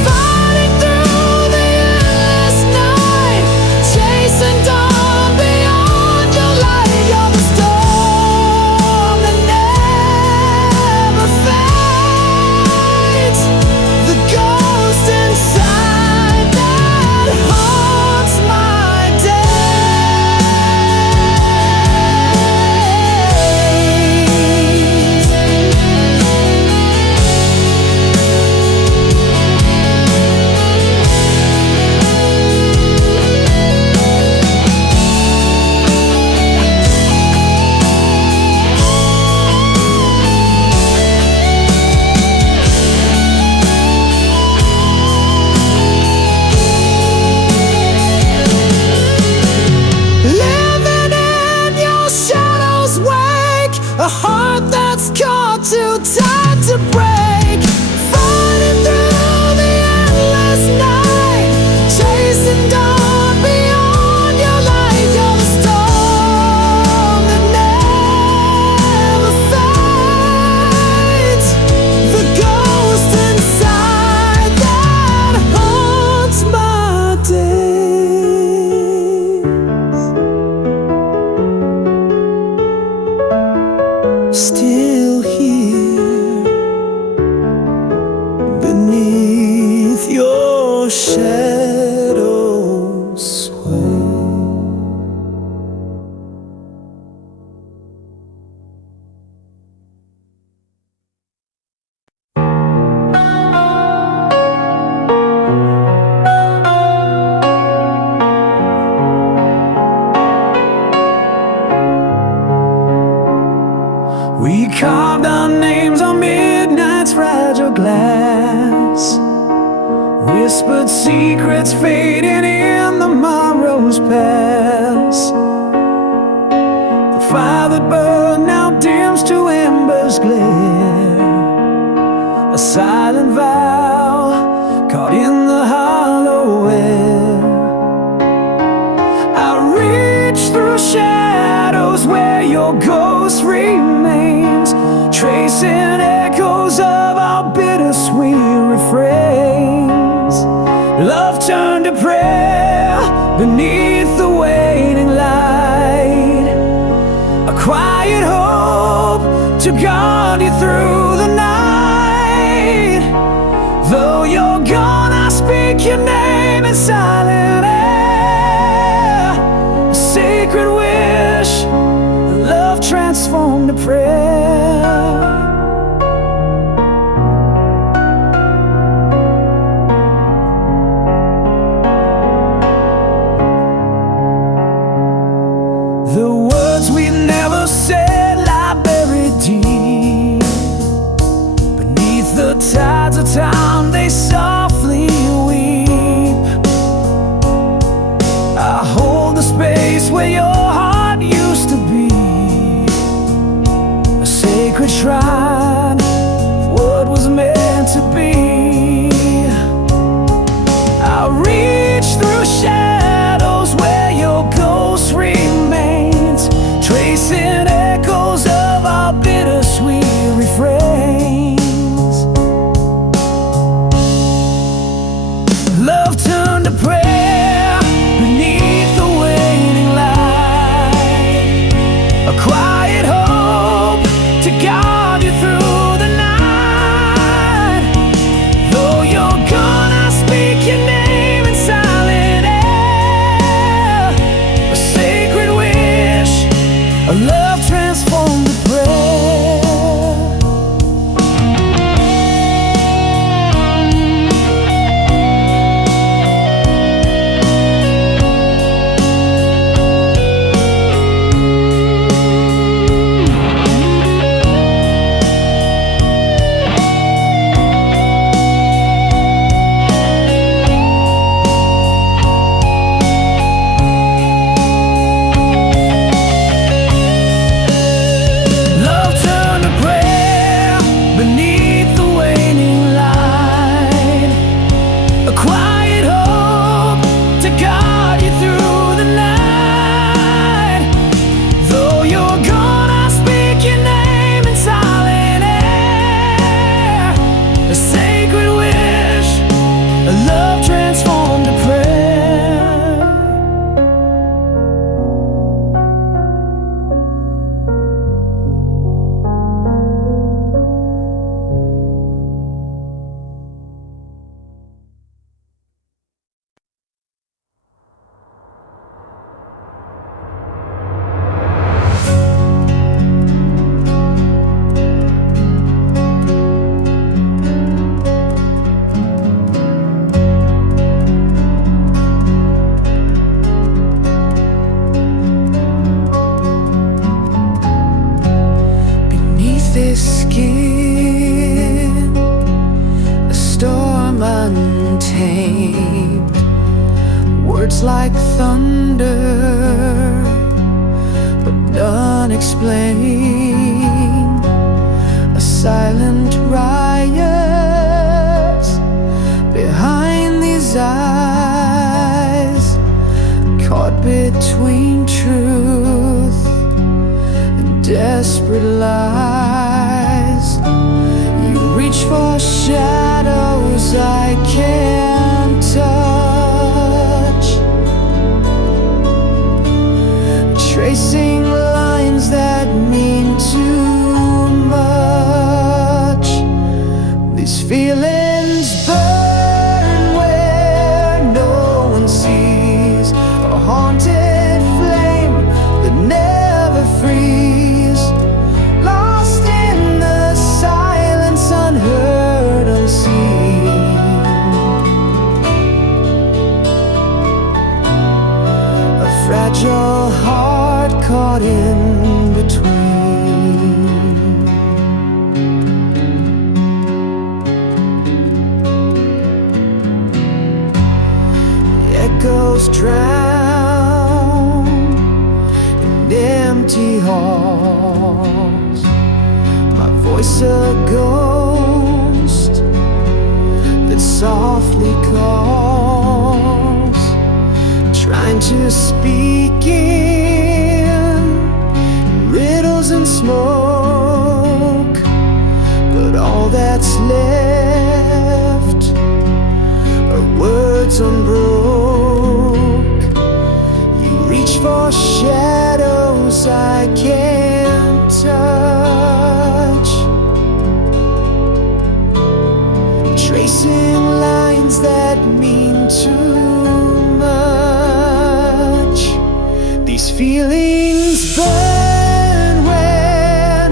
Fighting through the endless night, chasing dawn beyond your light. You're the storm that never fades, the ghost inside that haunts my Living in your shadow's wake, a heart that's caught too tight to break. Fighting through the endless night, chasing dawn beyond your light. You're the storm that never fades, the ghost inside that haunts my days. Still here beneath your shadow sway. We carved our names on midnight's fragile glass, whispered secrets fading in the morrow's pass. The fire that burned now dims to embers glare, a silent vow caught in the hollow air. I reach through shadows where your ghost remains, tracing echoes of our bittersweet refrains. Love turned to prayer beneath the waning light, a quiet hope to guard you through the night. Though you're gone, I speak your name in silent air, a sacred wish friend. The words we never said lie buried deep beneath the tides of time. They softly weep. I hold the space where your heart used to be, a sacred shrine of what was meant to be. I reach through shadows where your ghost remains, tracing echoes of our bittersweet refrains. Love turned to prayer beneath the waning light, a quiet hope to guide you through the night. Though you're gone, I speak your name in silent air, a sacred wish, a love transformed to prayer. Love turned to prayer beneath the waning light, a quiet hope to guide you through the night. Though you're gone, I speak your name in silent air, a sacred wish, a love transformed to prayer. Beneath this skin, a storm untamed, words like thunder, but unexplained. A silent riot behind these eyes, caught between truth and desperate lies. You reach for shadows I can't touch, tracing lines that mean too much. These feelings burn where no one sees, a haunted flame that never frees, lost in the silence, unheard, unseen. A fragile heart caught in between. Echoes drown in empty halls, my voice a ghost that softly calls, trying to speak in riddles and smoke. But all that's left are words unbroke. You reach for shadows I can't touch, tracing lines that mean too much. These feelings burn where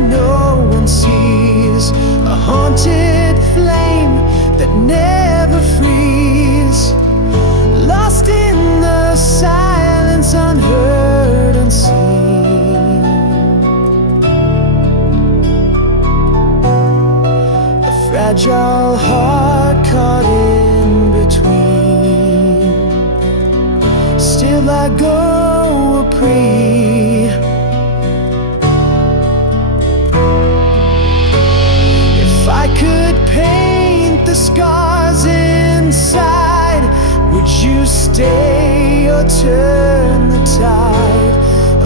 that never freeze, lost in the silence, unheard, unseen. A fragile heart caught in between. Still I go a pray. If I could paint the scars inside, would you stay or turn the tide?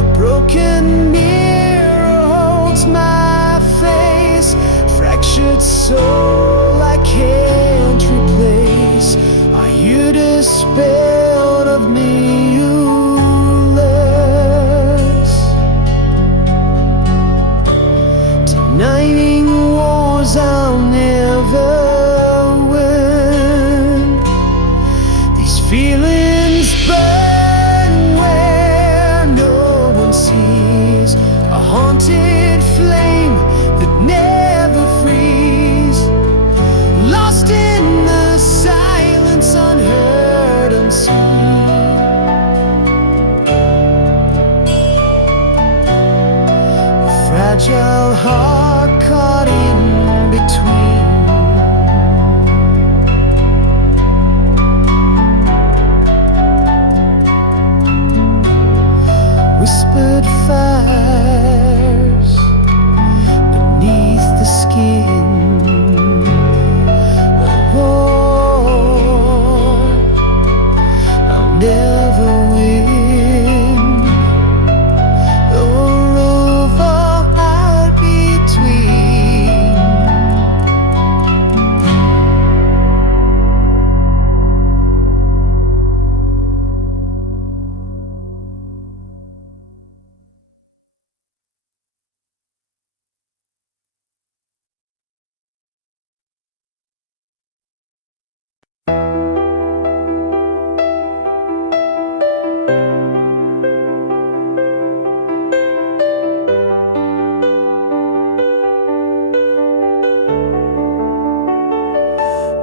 A broken mirror holds my face, fractured soul I can't replace. Are you dispelled of me, rulers, denying wars I'll never win? These feelings burn where no one sees, a haunted flame that never frees, lost in the silence, unheard, unseen. A fragile heart caught in between. Whispered fires beneath the skin, a war I'll never win, a rover out between.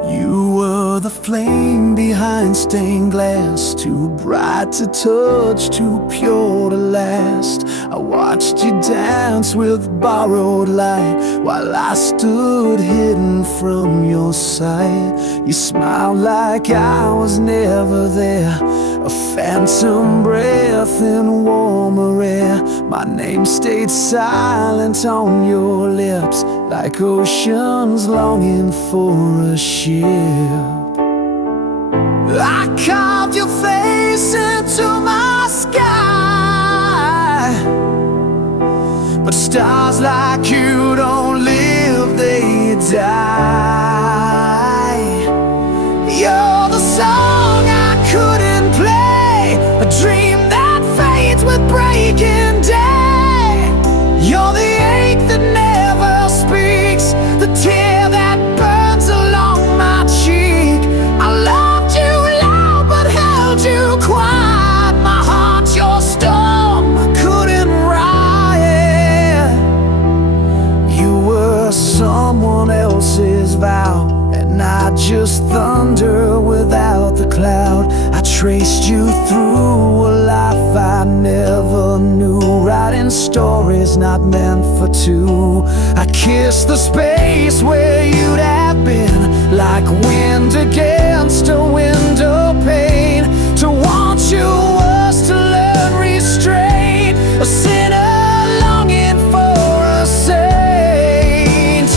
You were the flame behind stained glass, too bright to touch, too pure to last. I watched you dance with borrowed light while I stood hidden from your sight. You smiled like I was never there, a phantom breath in warmer air. My name stayed silent on your lips, like oceans longing for a ship. I carved your face into my sky, but stars like you don't live, they die. You're the song I couldn't play, a dream that fades with breaking day. You're the ache that never speaks, the tear that burns along my cheek. I loved you loud but held you quiet, my heart's your storm, I couldn't riot. You were someone else's vow, and I just thunder without the cloud. I traced you through a life I never knew, writing stories not meant for two. I kissed the space where you'd have been, like wind against a window pane. To want you was to learn restraint, a sinner longing for a saint.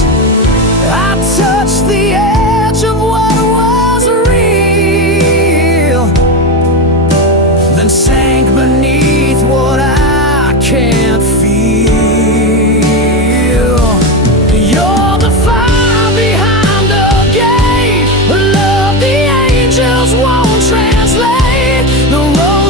I touched the edge of what was real, then sank beneath what I can't feel. You're the fire behind the gate, a love the angels won't translate, the road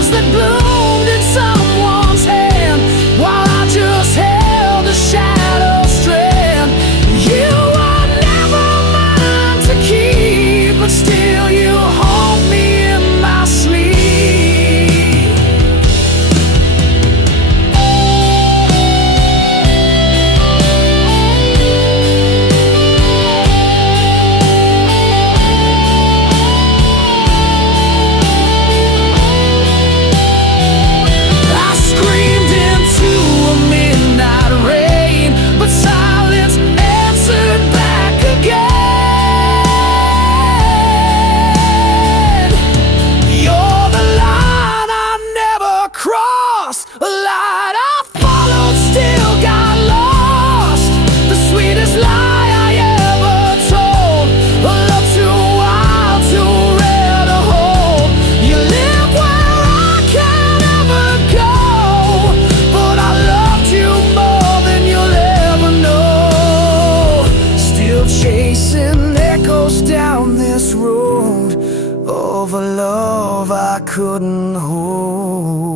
couldn't hold.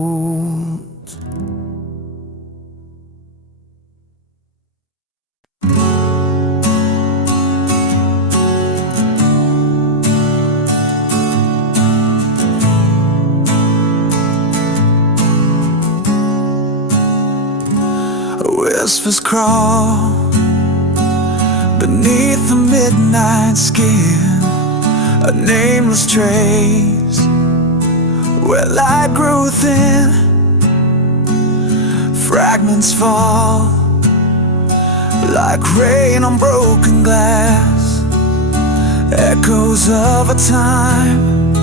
Whispers crawl beneath the midnight skin, a nameless trace where light grew thin. Fragments fall like rain on broken glass, echoes of a time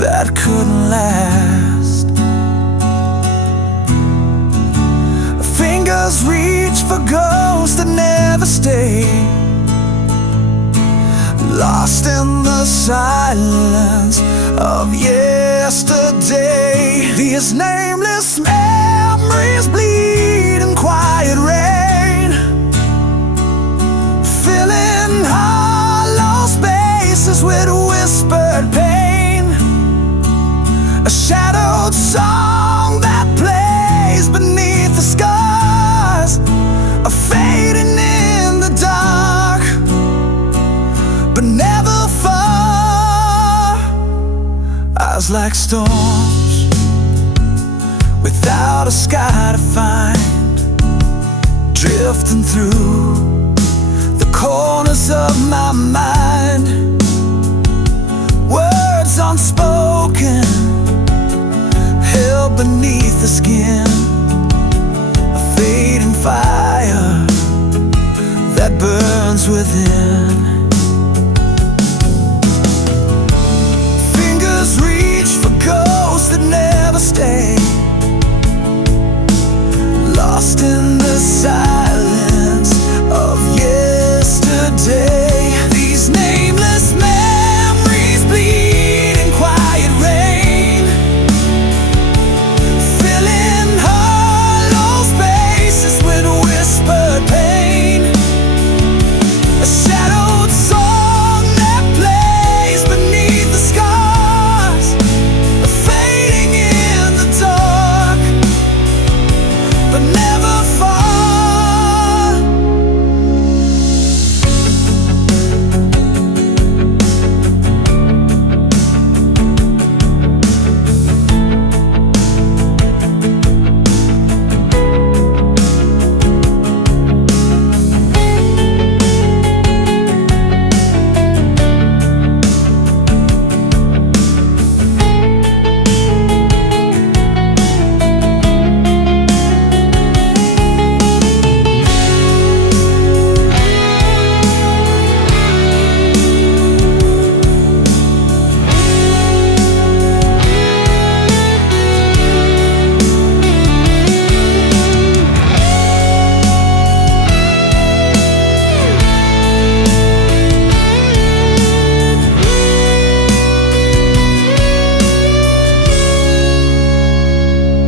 that couldn't last. Fingers reach for ghosts that never stay, lost in the silence of yesterday. These nameless memories bleed in quiet rain, filling hollow spaces with whispered pain. A shadowed song that plays beneath the scars, a fading in the dark, but never far. Eyes like storms without a sky to find, drifting through the corners of my mind. Words unspoken, held beneath the skin, a fading fire that burns within. Fingers reach for ghosts that never stay, lost in the silence of yesterday. These nameless memories bleed in quiet rain, filling hollow spaces with whispered pain. A shadowed song that plays beneath the scars, fading in the dark, but never far.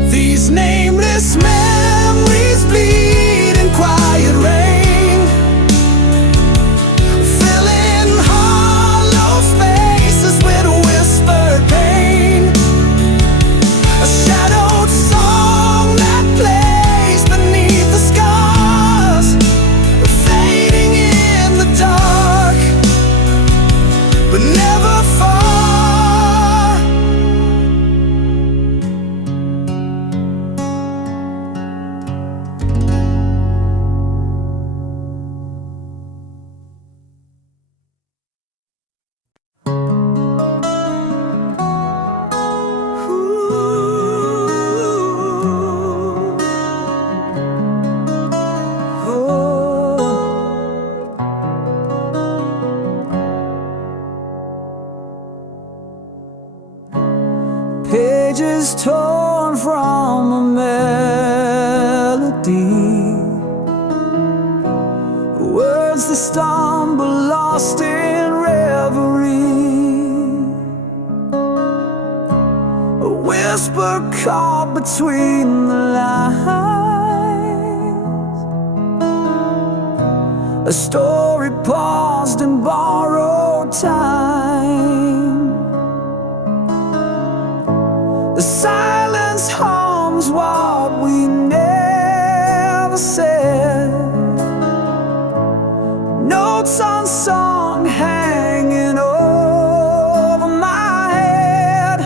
These nameless memories bleed in quiet rain, filling hollow spaces with whispered pain. A shadowed song that plays beneath the scars, fading in the dark, but never far. Pages torn from a melody, words that stumble, lost in reverie. A whisper caught between the lines, a story paused in borrowed time. silence hums what we never said. Notes unsung hanging over my head.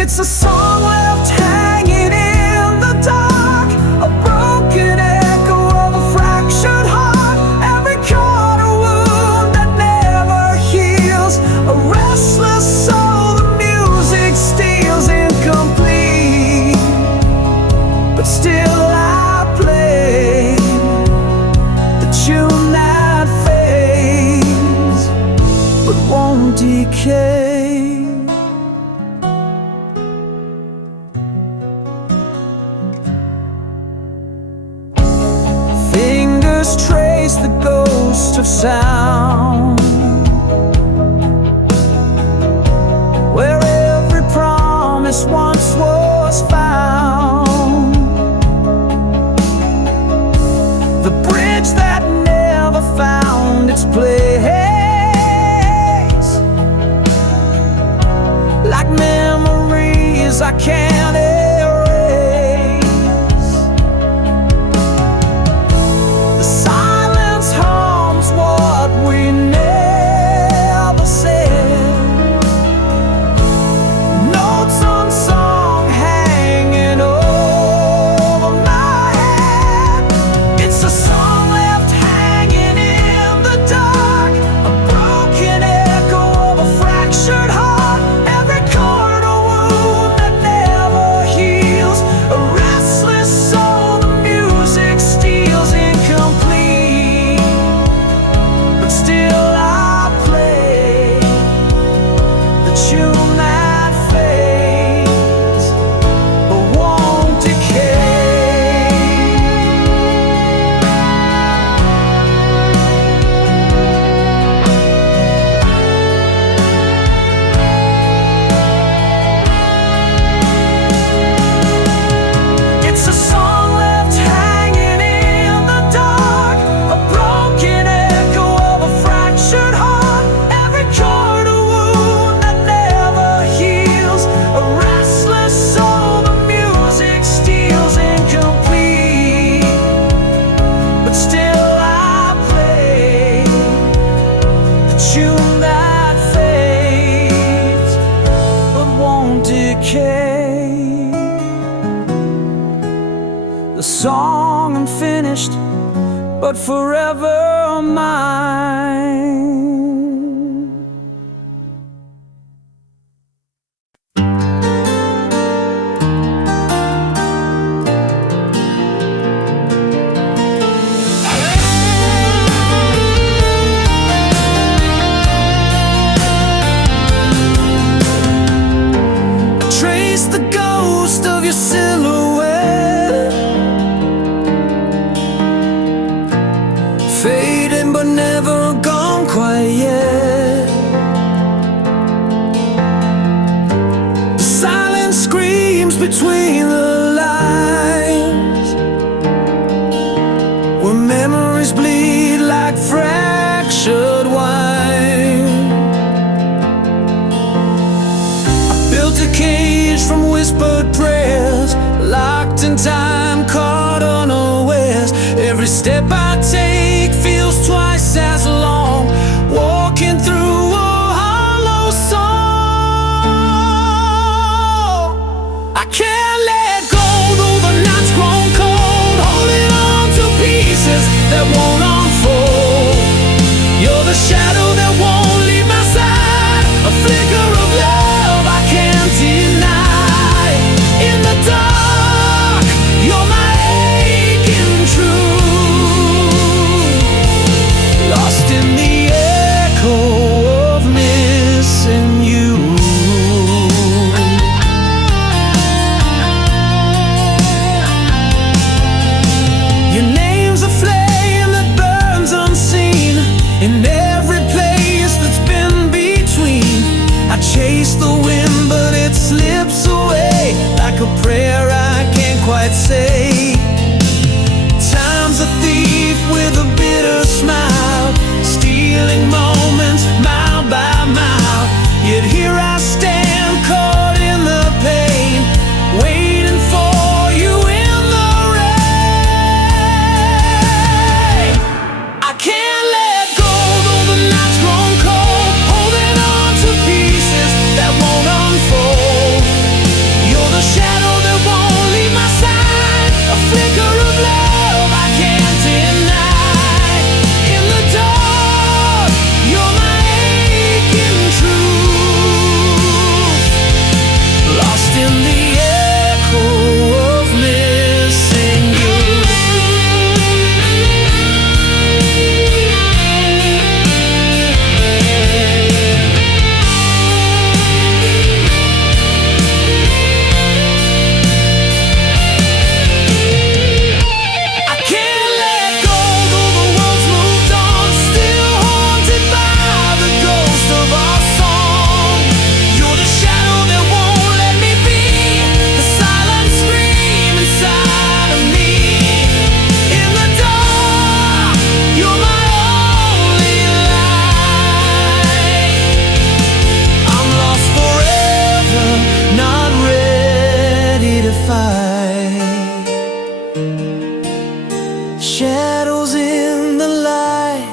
It's a song left hanging in the dark, a broken echo of a fractured heart. Every corner wound that never heals, a restless soul the music steals. Incomplete, but still I play the tune that fades but won't decay. Fingers trace the ghost of sound, where every promise once was found. The bridge that never found its place, like memories I can't erase. The silence harms what we never said. Notes unsung hanging over my head. It's a song left hanging in the dark, a broken echo of a fractured heart. Every corner wound that never heals, a restless soul the music steals. Incomplete, but still I play the tune that fades but won't decay. It's a song left hanging in the dark, a broken echo of a fractured heart. Every corner wound that never heals, a restless soul the music steals. Incomplete, but still I play the tune that fades but won't decay. The song unfinished, but forever mine. Trace the ghost of your silhouette, fading but never gone quite yet. The silence screams between the lines, where memories bleed like fractured wine. Built a cage from whispered prayers, locked in time, caught unawares. Every step I take feels twice as long, walking through a hollow soul. I can't let go, though the night's grown cold, holding on to pieces that won't unfold. You're the shadow that won't leave my side, a flicker of love I can't deny. In the dark, you're my aching truth. Shadows in the light,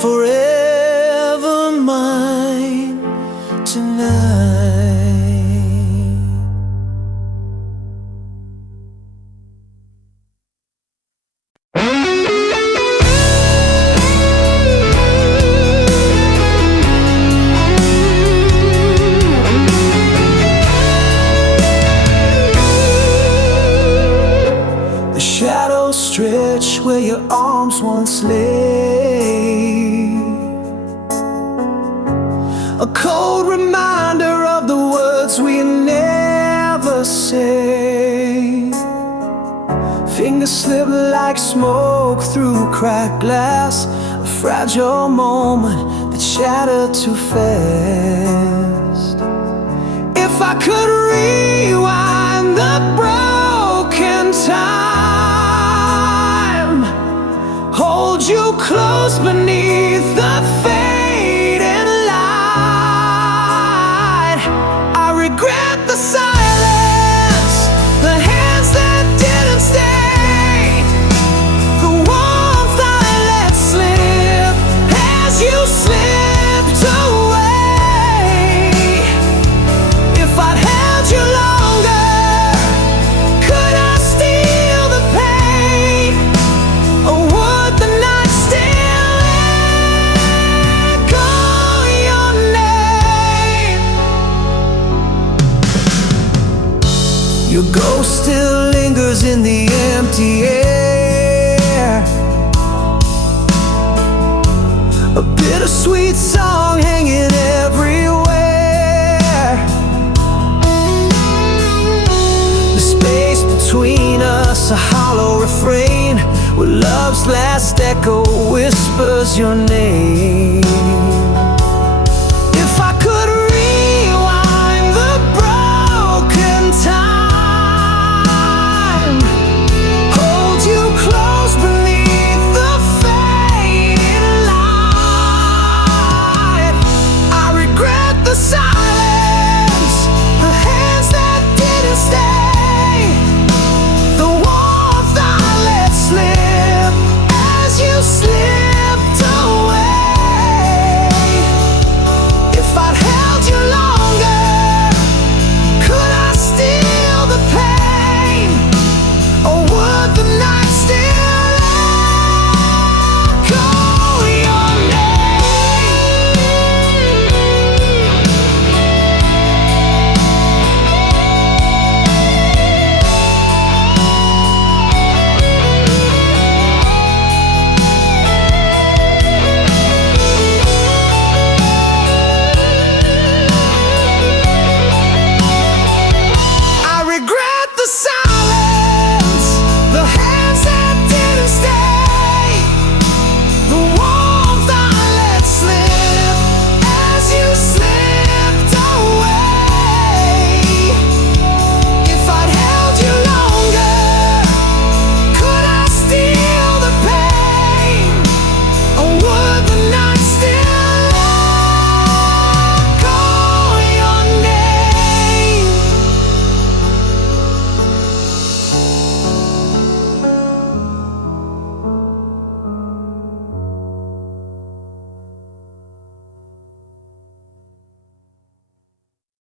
forever mine tonight. The shadows stretch where your arms once lay, a cold reminder of the words we never say. Fingers slip like smoke through cracked glass, a fragile moment that shattered too fast. If I could rewind the broken time, hold you close beneath the fading light. I regret the silence, the hands that didn't stay, the warmth I let slip as you slipped away. If I'd held you longer, could I steal the pain, or would the night still echo your name? Your ghost still lingers in the empty air, a bittersweet song hanging everywhere. The space between us, a hollow refrain, where love's last echo whispers your name.